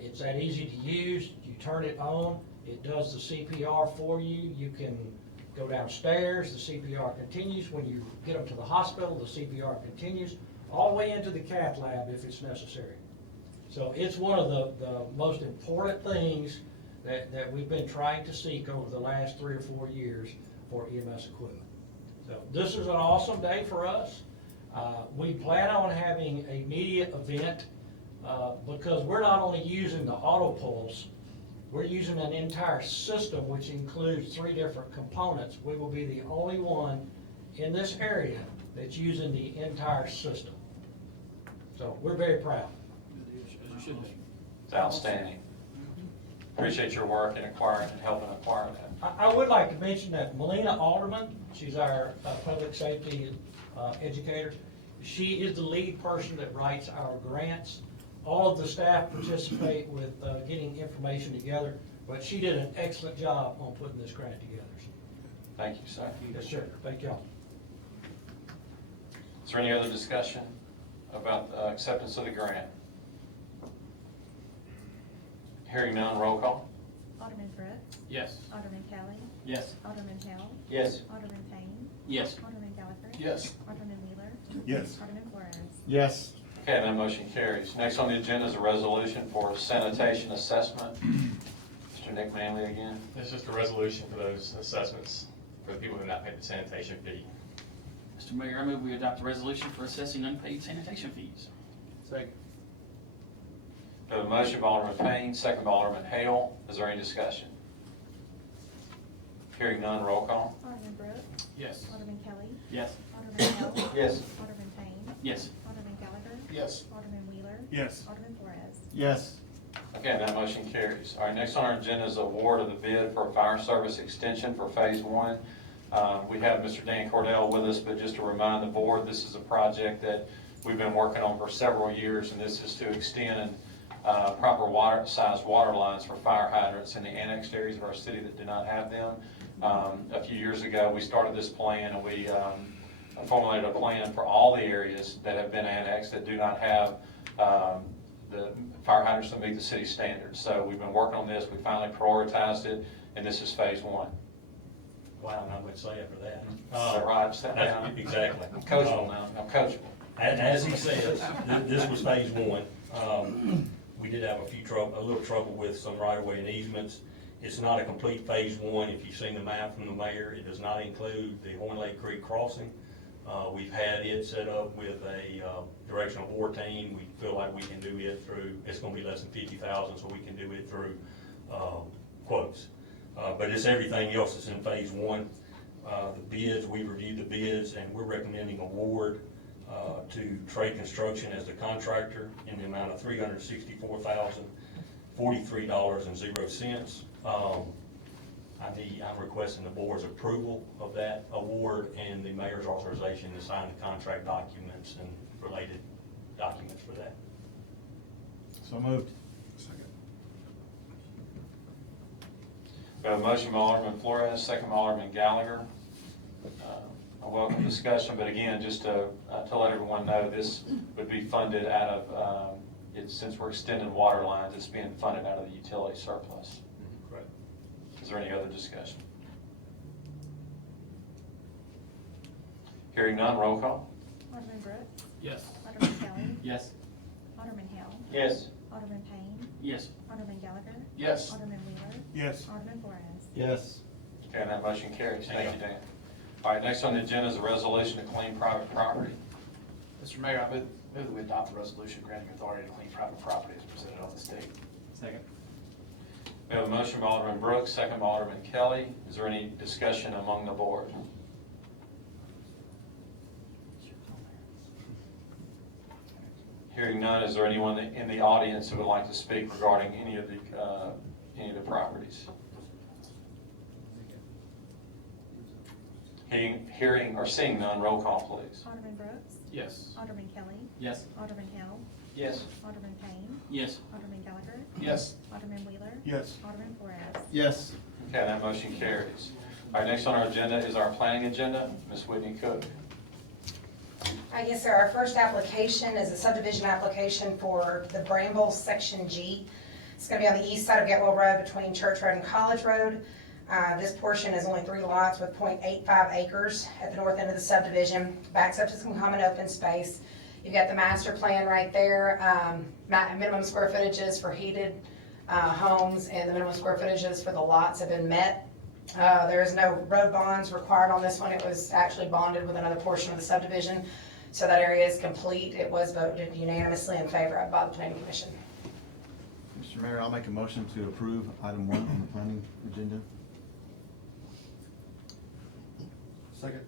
It's that easy to use. You turn it on, it does the CPR for you. You can go downstairs, the CPR continues. When you get them to the hospital, the CPR continues, all the way into the cath lab if it's necessary. So it's one of the most important things that we've been trying to seek over the last 3 or 4 years for EMS equipment. So this is an awesome day for us. We plan on having a media event because we're not only using the auto pulse, we're using an entire system which includes 3 different components. We will be the only one in this area that's using the entire system. So we're very proud. It's outstanding. Appreciate your work in acquiring and helping acquire that. I would like to mention that Melina Aldermen, she's our public safety educator. She is the lead person that writes our grants. All of the staff participate with getting information together, but she did an excellent job on putting this grant together. Thank you, sir. Yes, sir. Thank y'all. Is there any other discussion about acceptance of the grant? Hearing none, roll call. Alderman Brooks. Yes. Alderman Kelly. Yes. Alderman Hale. Yes. Alderman Payne. Yes. Alderman Gallagher. Yes. Alderman Wheeler. Yes. Alderman Flores. Yes. Okay, that motion carries. Next on the agenda is a resolution for sanitation assessment. Mr. Nick Manley again. It's just a resolution for those assessments for the people who have not paid the sanitation fee. Mr. Mayor, I move we adopt a resolution for assessing unpaid sanitation fees. Second. We have a motion by Alderman Payne, second by Alderman Hale. Is there any discussion? Hearing none, roll call. Alderman Brooks. Yes. Alderman Kelly. Yes. Alderman Hale. Yes. Alderman Payne. Yes. Alderman Gallagher. Yes. Alderman Wheeler. Yes. Alderman Flores. Yes. Okay, that motion carries. All right, next on our agenda is award of the bid for fire service extension for phase 1. We have Mr. Dan Cordell with us, but just to remind the board, this is a project that we've been working on for several years, and this is to extend proper sized water lines for fire hydrants in the annexed areas of our city that do not have them. A few years ago, we started this plan, and we formulated a plan for all the areas that have been annexed that do not have the fire hydrants that meet the city standards. So we've been working on this. We finally prioritized it, and this is phase 1. Wow, not much to say after that. Is that right? Step down. Exactly. I'm coachable now. I'm coachable. As he says, this was phase 1. We did have a little trouble with some right-of-way and easements. It's not a complete phase 1. If you've seen the map from the mayor, it does not include the Horn Lake Creek crossing. We've had it set up with a directional bore team. We feel like we can do it through, it's gonna be less than $50,000, so we can do it through quotes. But it's everything else that's in phase 1. The bids, we reviewed the bids, and we're recommending award to Trade Construction as the contractor in the amount of $364,043.00. I'm requesting the board's approval of that award and the mayor's authorization to sign the contract documents and related documents for that. So moved. We have a motion by Alderman Flores, second by Alderman Gallagher. a welcome discussion, but again, just to let everyone know, this would be funded out of, since we're extending water lines, it's being funded out of the utility surplus. Correct. Is there any other discussion? Hearing none, roll call. Alderman Brooks. Yes. Alderman Kelly. Yes. Alderman Hill. Yes. Alderman Payne. Yes. Alderman Gallagher. Yes. Alderman Wheeler. Yes. Alderman Flores. Yes. Okay, and that motion carries. Thank you, Dan. All right, next on the agenda is a resolution to clean private property. Mr. Mayor, I move that we adopt the resolution granting authority to clean private property as presented on this date. Second. We have a motion by Alderman Brooks, second by Alderman Kelly. Is there any discussion among the board? Hearing none, is there anyone in the audience who would like to speak regarding any of the properties? Hearing or seeing none, roll call, please. Alderman Brooks. Yes. Alderman Kelly. Yes. Alderman Hill. Yes. Alderman Payne. Yes. Alderman Gallagher. Yes. Alderman Wheeler. Yes. Alderman Flores. Yes. Okay, that motion carries. All right, next on our agenda is our planning agenda. Ms. Whitney Cook. Yes, sir. Our first application is a subdivision application for the Bramble Section G. It's going to be on the east side of Getwell Road between Church Road and College Road. This portion is only 3 lots with 0.85 acres at the north end of the subdivision. Backs up to some common open space. You've got the master plan right there. Minimum square footages for heated homes and the minimum square footages for the lots have been met. There is no road bonds required on this one. It was actually bonded with another portion of the subdivision. So that area is complete. It was voted unanimously in favor of by the Planning Commission. Mr. Mayor, I'll make a motion to approve item 1 on the planning agenda. Second.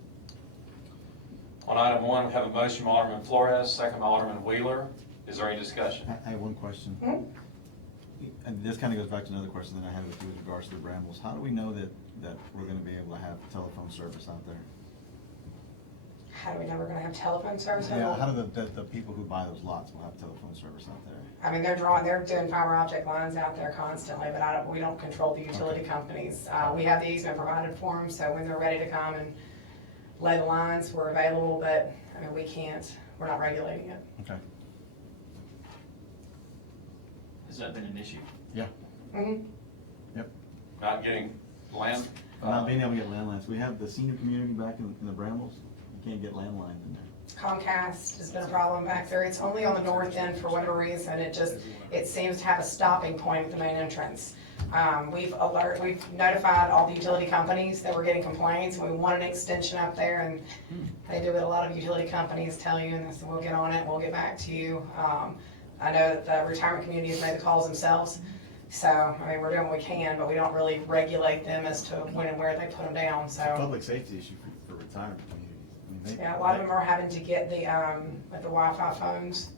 On item 1, we have a motion by Alderman Flores, second by Alderman Wheeler. Is there any discussion? I have one question. And this kind of goes back to another question that I had with you with regards to the Brambles. How do we know that we're going to be able to have telephone service out there? How do we know we're gonna have telephone service? Yeah, how do the people who buy those lots will have telephone service out there? I mean, they're doing fiber optic lines out there constantly, but we don't control the utility companies. We have the easement provided for them, so when they're ready to come and lay the lines, we're available, but, I mean, we're not regulating it. Okay. Has that been an issue? Yeah. Mm-hmm. Yep. Not getting land? Not being able to get landlines. We have the senior community back in the Brambles. You can't get landlines in there. Comcast has been a problem back there. It's only on the north end for whatever reason. It seems to have a stopping point at the main entrance. We've notified all the utility companies that we're getting complaints. We want an extension up there, and they do what a lot of utility companies tell you, and they say, we'll get on it, we'll get back to you. I know that the retirement community has made the calls themselves. So, I mean, we're doing what we can, but we don't really regulate them as to when and where they put them down, so. It's a public safety issue for retirement communities. I mean, Yeah, a lot of them are having to get the Wi-Fi phones.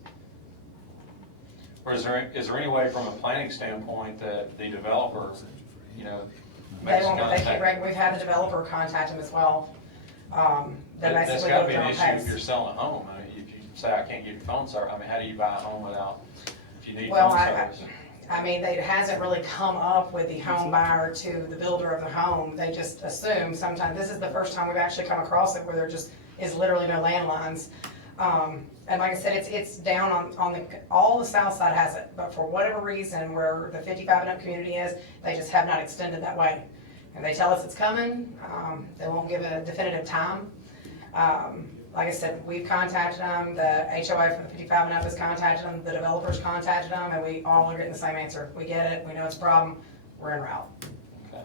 Or is there any way from a planning standpoint that the developer, They makes won't, they can't, contact? we've had the developer contact them as well. They That's basically gotta go be to an their own issue if pace. you're selling a home. I mean, if you say, I can't give you phone service, I mean, how do you buy a home without, if you need Well, phone service? I mean, it hasn't really come up with the home buyer to the builder of the home. They just assume sometimes, this is the first time we've actually come across it where there just is literally no landlines. And like I said, it's down on all the south side has it, but for whatever reason, where the 55 and up community is, they just have not extended that way. And they tell us it's coming, they won't give a definitive time. Like I said, we've contacted them, the HOA for the 55 and up has contacted them, the developers contacted them, and we all are getting the same answer. We get it, we know it's a problem, we're en route. Okay.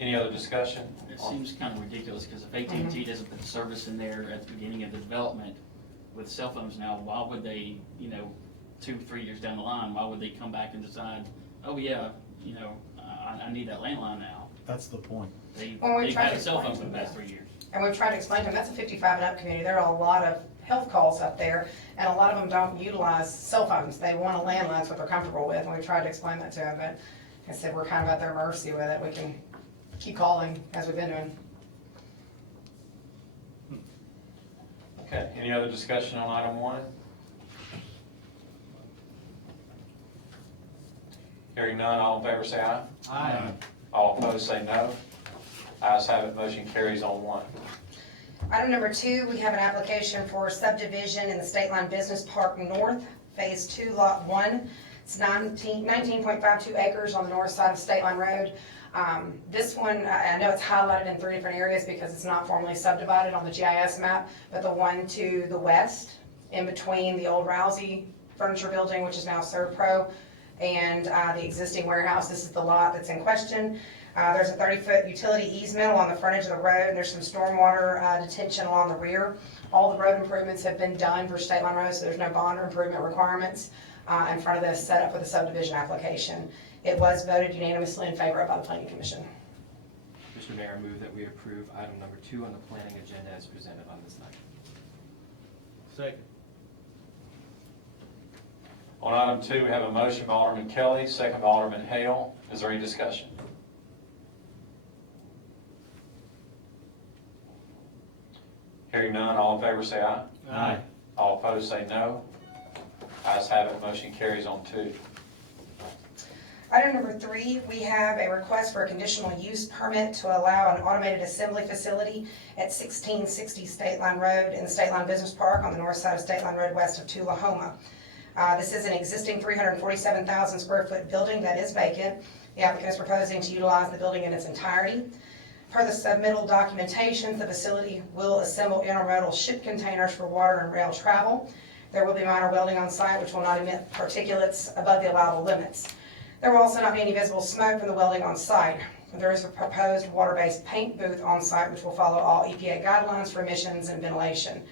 Any other discussion? It seems kind of ridiculous, because if AT&T doesn't put the service in there at the beginning of the development with cell phones now, why would they, 2-3 years down the line, why would they come back and decide, oh yeah, I need that landline now? That's the point. They've tried had to a cell phone explain for the to past them, 3 years. And we've tried to explain to them, that's a 55 and up community, there are a lot of health calls up there, and a lot of them don't utilize cell phones. They want a landline, that's what they're comfortable with, and we've tried to explain that to them, but like I said, we're kind of at their mercy with it. We can keep calling as we've been doing. Okay, any other discussion on item 1? Hearing none, all in favor say aye. Aye. All opposed say no. Ayes have it, motion carries on one. Item number 2, we have an application for subdivision in the State Line Business Park North, Phase 2, Lot 1. It's 19.52 acres on the north side of State Line Road. This one, I know it's highlighted in 3 different areas because it's not formally subdivided on the GIS map, but the one to the west, in between the old Rousey Furniture Building, which is now ServPro, and the existing warehouse, this is the lot that's in question. There's a 30-foot utility easement along the frontage of the road, and there's some stormwater detention along the rear. All the road improvements have been done for State Line Road, so there's no bond or improvement requirements in front of this setup with the subdivision application. It was voted unanimously in favor of by the Planning Commission. Mr. Mayor, I move that we approve item number 2 on the planning agenda as presented on this night. Second. On item 2, we have a motion by Alderman Kelly, second by Alderman Hale. Is there any discussion? Hearing none, all in favor say aye. Aye. All opposed say no. Ayes have it, motion carries on 2. Item number 3, we have a request for a conditional use permit to allow an automated assembly facility at 1660 State Line Road in the State Line Business Park on the north side of State Line Road west of Tullahoma. This is an existing 347,000 square foot building that is vacant. The applicant is proposing to utilize the building in its entirety. Per the submittal documentation, the facility will assemble intermodal ship containers for water and rail travel. There will be minor welding on site which will not emit particulates above the allowable limits. There will also not be any visible smoke from the welding on site. There is a proposed water-based paint booth on site which will follow all EPA guidelines for emissions and ventilation.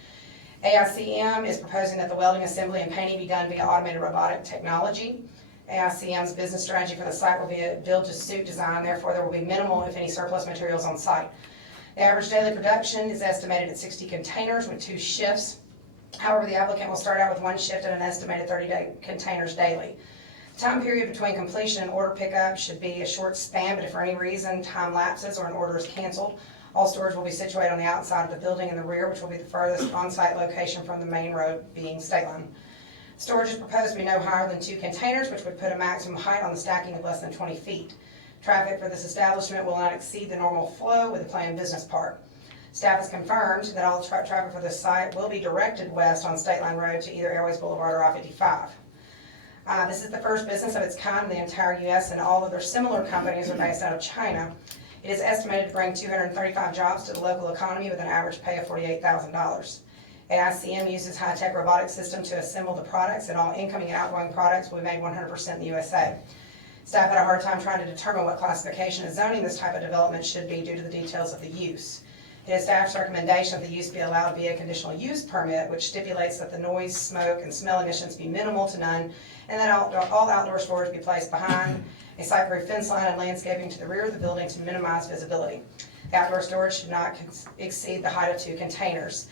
AICM is proposing that the welding, assembly, and painting be done via automated robotic technology. AICM's business strategy for the site will be a build-to-suit design, therefore there will be minimal, if any, surplus materials on site. The average daily production is estimated at 60 containers with 2 shifts. However, the applicant will start out with 1 shift at an estimated 30 containers daily. The time period between completion and order pickup should be a short span, but if for any reason time lapses or an order is canceled, all storage will be situated on the outside of the building in the rear, which will be the furthest on-site location from the main road, being State Line. Storage is proposed to be no higher than 2 containers, which would put a maximum height on the stacking of less than 20 feet. Traffic for this establishment will not exceed the normal flow with the planned business park. Staff has confirmed that all traffic for this site will be directed west on State Line Road to either Airways Boulevard or I-55. This is the first business of its kind in the entire U.S., and all other similar companies are based out of China. It is estimated to bring 235 jobs to the local economy with an average pay of $48,000. AICM uses high-tech robotic system to assemble the products, and all incoming and outgoing products will be made 100% in the USA. Staff had a hard time trying to determine what classification of zoning this type of development should be due to the details of the use. It is staff's recommendation that the use be allowed via conditional use permit, which stipulates that the noise, smoke, and smell emissions be minimal to none, and that all outdoor storage be placed behind a site-proof fence line and landscaping to the rear of the building to minimize visibility. The outdoor storage should not exceed the height of 2 containers.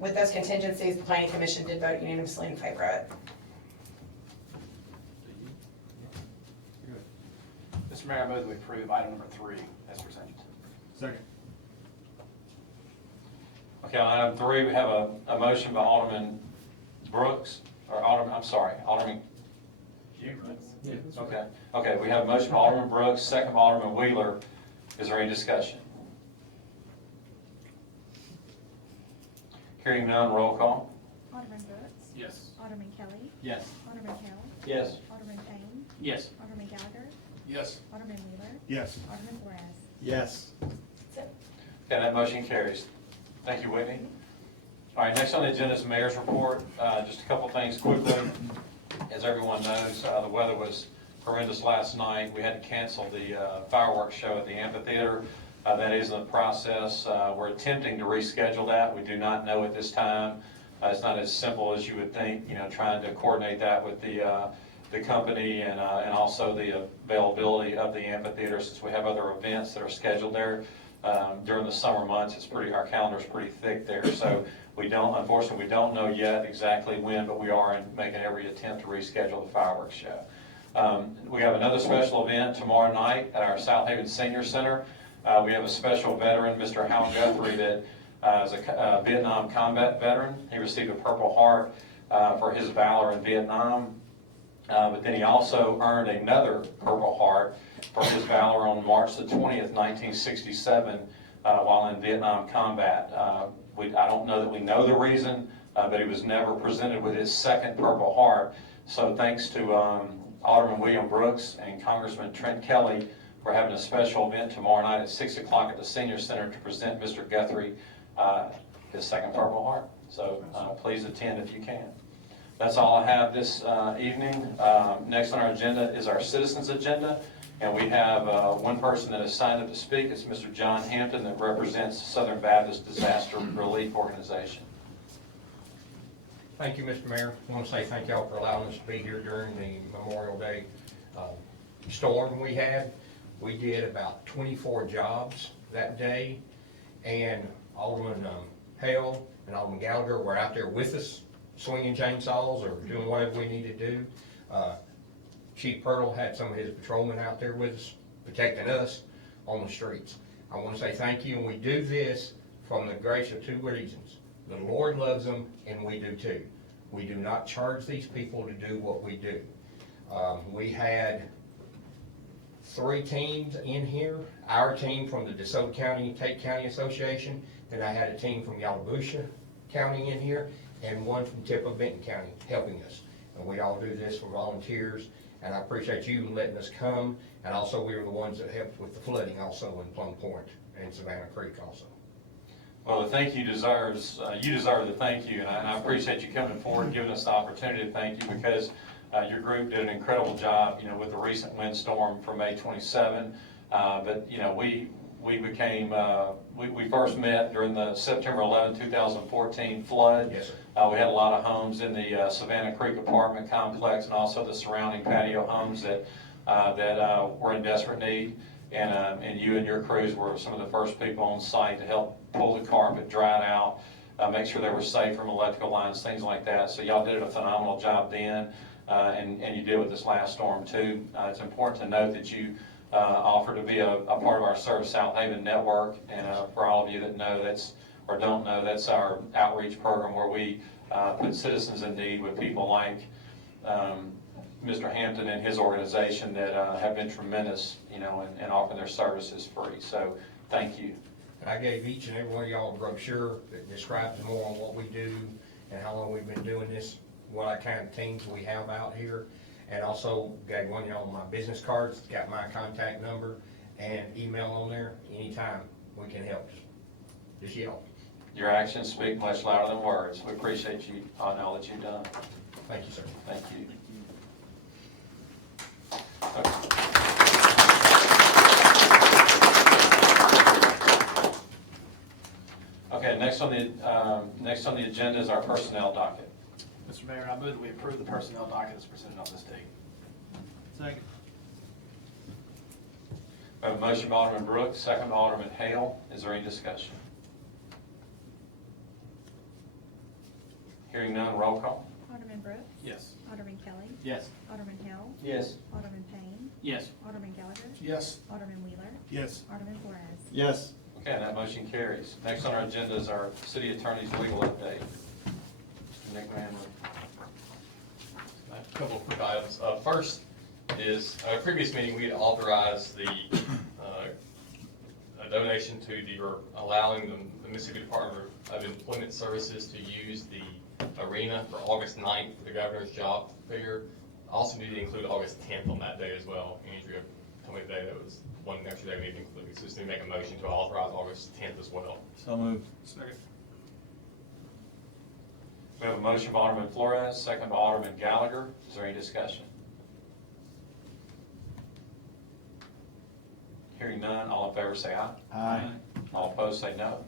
With those contingencies, the Planning Commission did vote unanimously in favor of it. Mr. Mayor, I move that we approve item number 3 as presented. Second. Okay, on item 3, we have a motion by Alderman Brooks, or Alderman Okay, we have a motion by Alderman Brooks, second by Alderman Wheeler. Is there any discussion? Hearing none, roll call. Alderman Brooks? Yes. Alderman Kelly? Yes. Alderman Hale? Yes. Alderman Payne? Yes. Alderman Gallagher? Yes. Alderman Wheeler? Yes. Alderman Flores? Yes. Okay, that motion carries. Thank you, Whitney. All right, next on the agenda is the mayor's report. Just a couple things quickly. As everyone knows, the weather was horrendous last night. We had to cancel the fireworks show at the amphitheater. That is in the process. We're attempting to reschedule that. We do not know at this time. It's not as simple as you would think, trying to coordinate that with the company and also the availability of the amphitheater, since we have other events that are scheduled there. During the summer months, our calendar's pretty thick there. So unfortunately, we don't know yet exactly when, but we are making every attempt to reschedule the fireworks show. We have another special event tomorrow night at our Southaven Senior Center. We have a special veteran, Mr. Hal Guthrie, that is a Vietnam combat veteran. He received a Purple Heart for his valor in Vietnam. But then he also earned another Purple Heart for his valor on March the 20th, 1967, while in Vietnam combat. I don't know that we know the reason, but he was never presented with his second Purple Heart. So thanks to Alderman William Brooks and Congressman Trent Kelly, we're having a special event tomorrow night at 6 o'clock at the Senior Center to present Mr. Guthrie his second Purple Heart. So please attend if you can. That's all I have this evening. Next on our agenda is our citizens agenda, and we have one person that has signed up to speak. It's Mr. John Hampton that represents Southern Baptist Disaster Relief Organization. Thank you, Mr. Mayor. I want to say thank y'all for allowing us to be here during the Memorial Day storm we had. We did about 24 jobs that day, and Alderman Hale and Alderman Gallagher were out there with us, swinging chainsaws or doing whatever we needed to do. Chief Pirtle had some of his patrolmen out there with us, protecting us on the streets. I want to say thank you, and we do this from the grace of two reasons. The Lord loves them, and we do too. We do not charge these people to do what we do. We had 3 teams in here. Our team from the DeSoto County, Tate County Association, then I had a team from Yalobusha County in here, and one from Tip of Benton County helping us. And we all do this for volunteers, and I appreciate you letting us come. And also, we were the ones that helped with the flooding also in Plum Point and Savannah Creek also. Well, the thank you deserves, you deserve the thank you, and I appreciate you coming forward and giving us the opportunity to thank you, because your group did an incredible job, with the recent windstorm for May 27. But, we became, we first met during the September 11, 2014 flood. Yes, sir. We had a lot of homes in the Savannah Creek apartment complex and also the surrounding patio homes that were in desperate need. And you and your crews were some of the first people on site to help pull the carpet, dry it out, make sure they were safe from electrical lines, things like that. So y'all did a phenomenal job then, and you did with this last storm too. It's important to note that you offer to be a part of our Serve Southaven network, and for all of you that know or don't know, that's our outreach program where we put citizens in need with people like Mr. Hampton and his organization that have been tremendous, in offering their services free. So thank you. I gave each and every one of y'all a brochure that describes more on what we do and how long we've been doing this, what kind of teams we have out here. And also gave one of y'all my business cards, got my contact number and email on there. Anytime we can help, just yell. Your actions speak much louder than words. We appreciate you on all that you've done. Thank you, sir. Thank you. Okay, next on the agenda is our personnel docket. Mr. Mayor, I move that we approve the personnel docket as presented on this date. Second. We have a motion by Alderman Brooks, second by Alderman Hale. Is there any discussion? Hearing none, roll call. Alderman Brooks? Yes. Alderman Kelly? Yes. Alderman Hale? Yes. Alderman Payne? Yes. Alderman Gallagher? Yes. Alderman Wheeler? Yes. Alderman Flores? Yes. Okay, and that motion carries. Next on our agenda is our city attorney's legal update. Nick Manley. A couple of quick items. First is, at a previous meeting, we had authorized a donation to or allowing the Mississippi Department of Employment Services to use the arena for August 9th for the governor's job fair. Also need to include August 10th on that day as well. Andrea told me today that was one extra day we need to include. So just need to make a motion to authorize August 10th as well. So moved. Second. We have a motion by Alderman Flores, second by Alderman Gallagher. Is there any discussion? Hearing none, all in favor say aye. Aye. All opposed say no.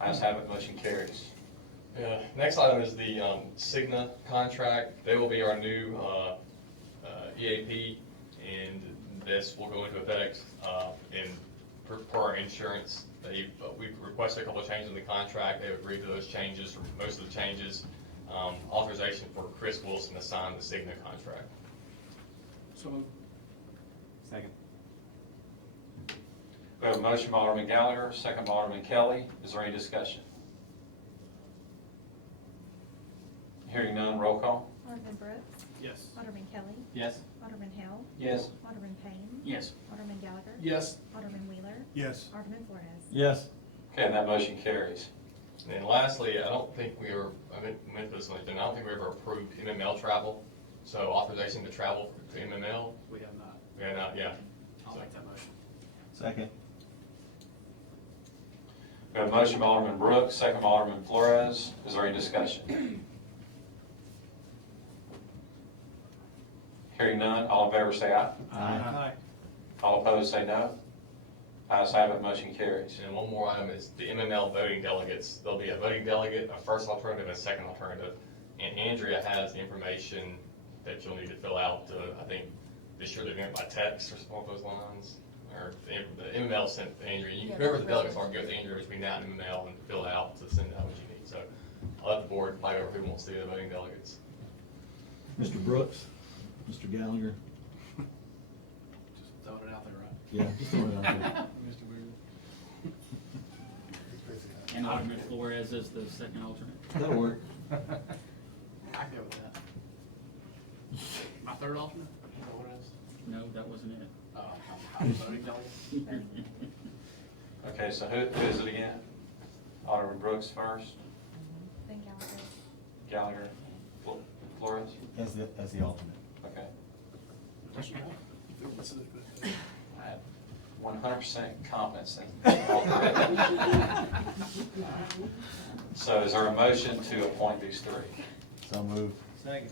Ayes have it, motion carries. Next item is the Cigna contract. They will be our new EAP, and this will go into effect per our insurance. We've requested a couple of changes in the contract. They've agreed to those changes, or most of the changes. Authorization for Chris Wilson to sign the Cigna contract. So moved. Second. We have a motion by Alderman Gallagher, second by Alderman Kelly. Is there any discussion? Hearing none, roll call. Alderman Brooks? Yes. Alderman Kelly. Yes. Alderman Hale. Yes. Alderman Payne. Yes. Alderman Gallagher. Yes. Alderman Wheeler. Yes. Alderman Flores. Yes. Okay, and that motion carries. And then lastly, I don't think we ever, I meant this, I don't think we ever approved MML travel. So authorization to travel to MML, We have not. we have not, yeah. I'll make that motion. Second. We have a motion by Alderman Brooks, second by Alderman Flores. Is there any discussion? Hearing none, all in favor say aye. Aye. All opposed say no. Ayes have it, motion carries. And one more item is the MML voting delegates. There'll be a voting delegate, a first alternative, and a second alternative. And Andrea has the information that you'll need to fill out. I think this year they're doing it by text or something along those lines. Or the MML sent to Andrea. You, whoever the delegates are, go to Andrea between now and MML and fill it out to send out what you need. So I'll let the board fight over who wants to be the voting delegates. Mr. Brooks, Mr. Gallagher. Just throwing it out there, right? Yeah, just throw it out there. Mr. Weir. And Alderman Flores is the second alternate. That'll work. I can go with that. My third alternate? Is that what it is? No, that wasn't it. I'm voting delegate. Okay, so who is it again? Alderman Brooks first, Then Gallagher. Gallagher, Flores? As the alternate. Okay. What you got? I have 100% confidence in all three. So is there a motion to appoint these three? So moved. Second.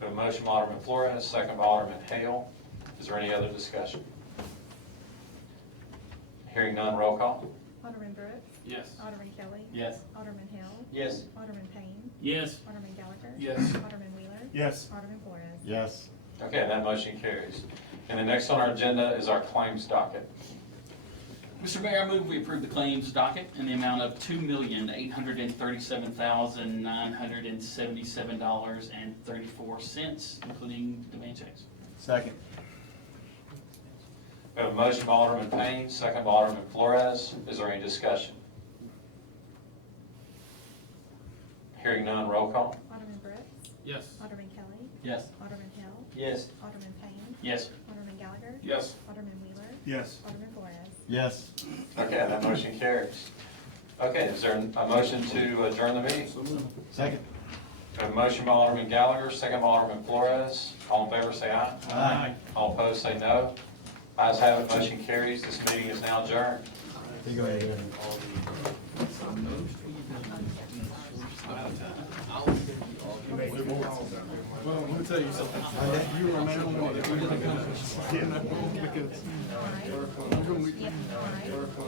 We have a motion by Alderman Flores, second by Alderman Hale. Is there any other discussion? Hearing none, roll call. Alderman Brooks. Yes. Alderman Kelly. Yes. Alderman Hale. Yes. Alderman Payne. Yes. Alderman Gallagher. Yes. Alderman Wheeler. Yes. Alderman Flores. Yes. Okay, that motion carries. And the next on our agenda is our claims docket. Mr. Mayor, I move we approve the claims docket in the amount of $2,837,977.34, including demand checks. Second. We have a motion by Alderman Payne, second by Alderman Flores. Is there any discussion? Hearing none, roll call. Alderman Brooks. Yes. Alderman Kelly. Yes. Alderman Hale. Yes. Alderman Payne. Yes. Alderman Gallagher. Yes. Alderman Wheeler. Yes. Alderman Flores. Yes. Okay, that motion carries. Okay, is there a motion to adjourn the meeting? Second. We have a motion by Alderman Gallagher, second by Alderman Flores. All in favor say aye. Aye. All opposed say no. Ayes have it, motion carries. This meeting is now adjourned. You go ahead. Well, I'm gonna tell you something. You were a man on the because I'm gonna be